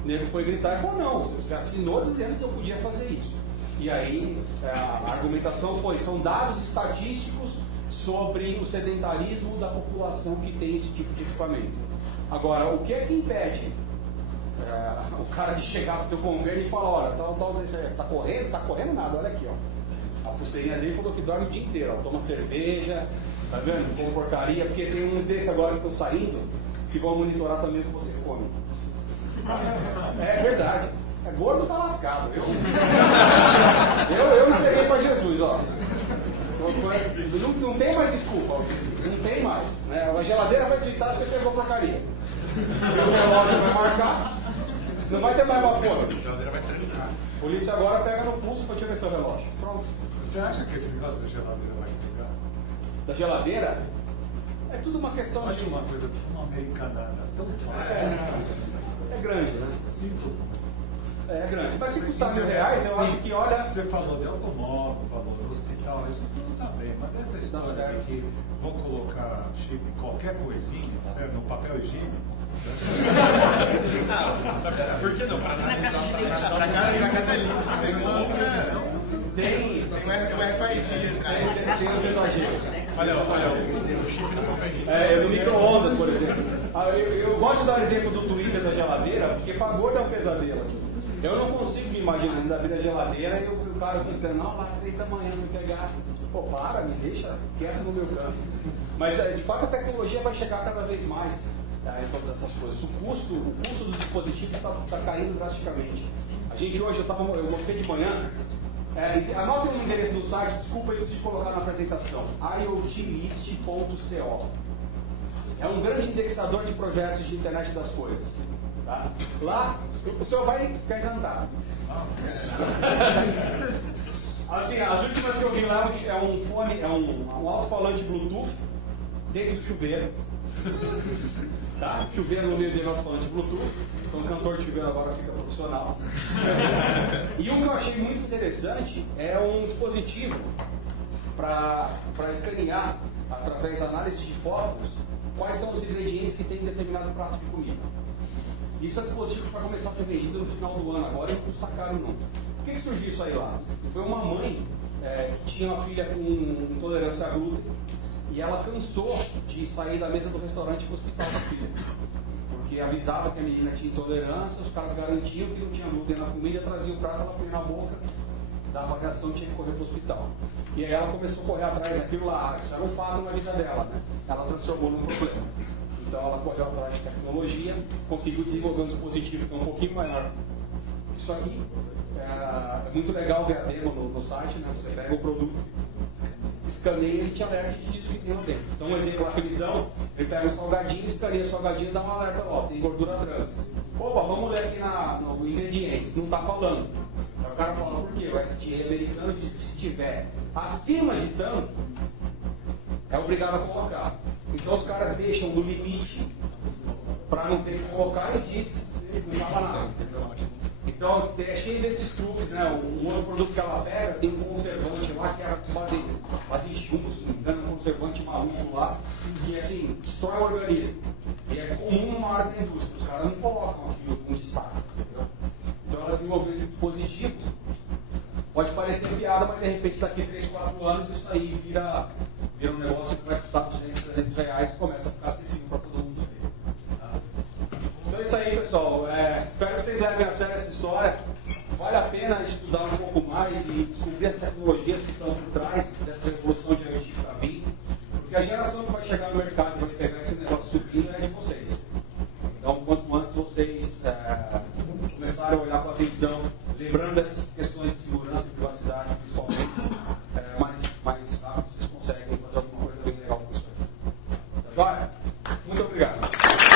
O nego foi gritar e falou, não, você assinou dizendo que eu podia fazer isso. E aí a argumentação foi, são dados estatísticos sobre o sedentarismo da população que tem esse tipo de equipamento. Agora, o que é que impede o cara de chegar para o teu convênio e falar, olha, tá correndo? Tá correndo nada, olha aqui, ó. A pulseirinha dele falou que dorme o dia inteiro, ó, toma cerveja, tá vendo? Come porcaria, porque tem uns desses agora que estão saindo que vão monitorar também o que você come. É verdade. Gordo tá lascado. Eu me peguei para Jesus, ó. Não tem mais desculpa, não tem mais. Né? A geladeira vai digitar se você pegou porcaria. O relógio vai marcar, não vai ter mais uma folha. A geladeira vai terminar. A polícia agora pega no pulso para te ver seu relógio. Pronto. Você acha que esse negócio da geladeira vai pegar? Da geladeira? É tudo uma questão de uma coisa tão americanada, tão é grande, né? Simples. É grande. Mas se custar R$1.000, eu acho que, olha... Você falou de automóvel, falou de hospital, isso tudo tá bem. Mas essa história de que vão colocar chip em qualquer coisinha, no papel higiênico... Por que não? Para Tem mais faísca. Tem os exageros. Olha o chip no papel higiênico. No micro-ondas, por exemplo. Eu gosto de dar o exemplo do Twitter da geladeira, porque para gordo é um pesadelo. Eu não consigo me imaginar da vida geladeira e o cara tentando, não, lá 3 da manhã fui pegar. Pô, para, me deixa quieto no meu canto. Mas de fato a tecnologia vai chegar cada vez mais em todas essas coisas. O custo do dispositivo está caindo drasticamente. A gente hoje, eu mostrei de manhã, anotem o endereço do site, desculpa isso de colocar na apresentação, iotlist.co. É um grande indexador de projetos de internet das coisas. Tá? Lá, o senhor vai ficar encantado. Assim, as últimas que eu vi lá é um fone, um alto-falante Bluetooth dentro do chuveiro. Tá? Chuveiro no meio dele, alto-falante Bluetooth. Então o cantor de chuveiro agora fica profissional. E o que eu achei muito interessante é um dispositivo para escanear, através da análise de fotos, quais são os ingredientes que tem em determinado prato de comida. Isso é dispositivo para começar a ser vendido no final do ano agora e não custa caro não. Por que surgiu isso aí lá? Foi uma mãe que tinha uma filha com intolerância a glúten e ela cansou de sair da mesa do restaurante para o hospital da filha. Porque avisava que a menina tinha intolerância, os caras garantiam que não tinha glúten na comida, trazia o prato, ela põe na boca, dava reação e tinha que correr para o hospital. E aí ela começou a correr atrás daquilo lá, isso era um fato na vida dela, né? Ela transformou num problema. Então ela correu atrás de tecnologia, conseguiu desenvolver um dispositivo que é um pouquinho maior. Isso aqui é muito legal ver a demo no site, né? Você pega o produto, escaneia e ele te alerta e diz o que tem lá dentro. Então um exemplo, a Felizão, ele pega um salgadinho, escaneia o salgadinho e dá um alerta, ó, tem gordura trans. Opa, vamos ler aqui no ingredientes, não está falando. Aí o cara fala, por quê? O FDA americano diz que se tiver acima de tanto, é obrigado a colocar. Então os caras deixam no limite para não ter que colocar e diz não fala nada. Então é cheio desses truques, né? Um outro produto que ela pega tem um conservante lá que era base em chumbo, se não me engano, um conservante maluco lá, que assim, destrói o organismo. E é comum numa área da indústria, os caras não colocam aquilo com destaque. Entendeu? Então ela desenvolveu esse dispositivo. Pode parecer piada, mas de repente daqui 3, 4 anos isso aí vira um negócio que vai custar 200, 300 reais e começa a ficar acessível para todo mundo ver. Tá? isso aí, pessoal. Espero que vocês levem a sério essa história. Vale a pena estudar um pouco mais e descobrir as tecnologias que estão por trás dessa revolução de IoT para vir. Porque a geração que vai chegar no mercado e vai pegar esse negócio subindo é de vocês. Então, quanto antes vocês começarem a olhar com atenção, lembrando dessas questões de segurança e privacidade, principalmente, mais rápido vocês conseguem fazer alguma coisa bem legal com isso aí. Tá joia? Muito obrigado.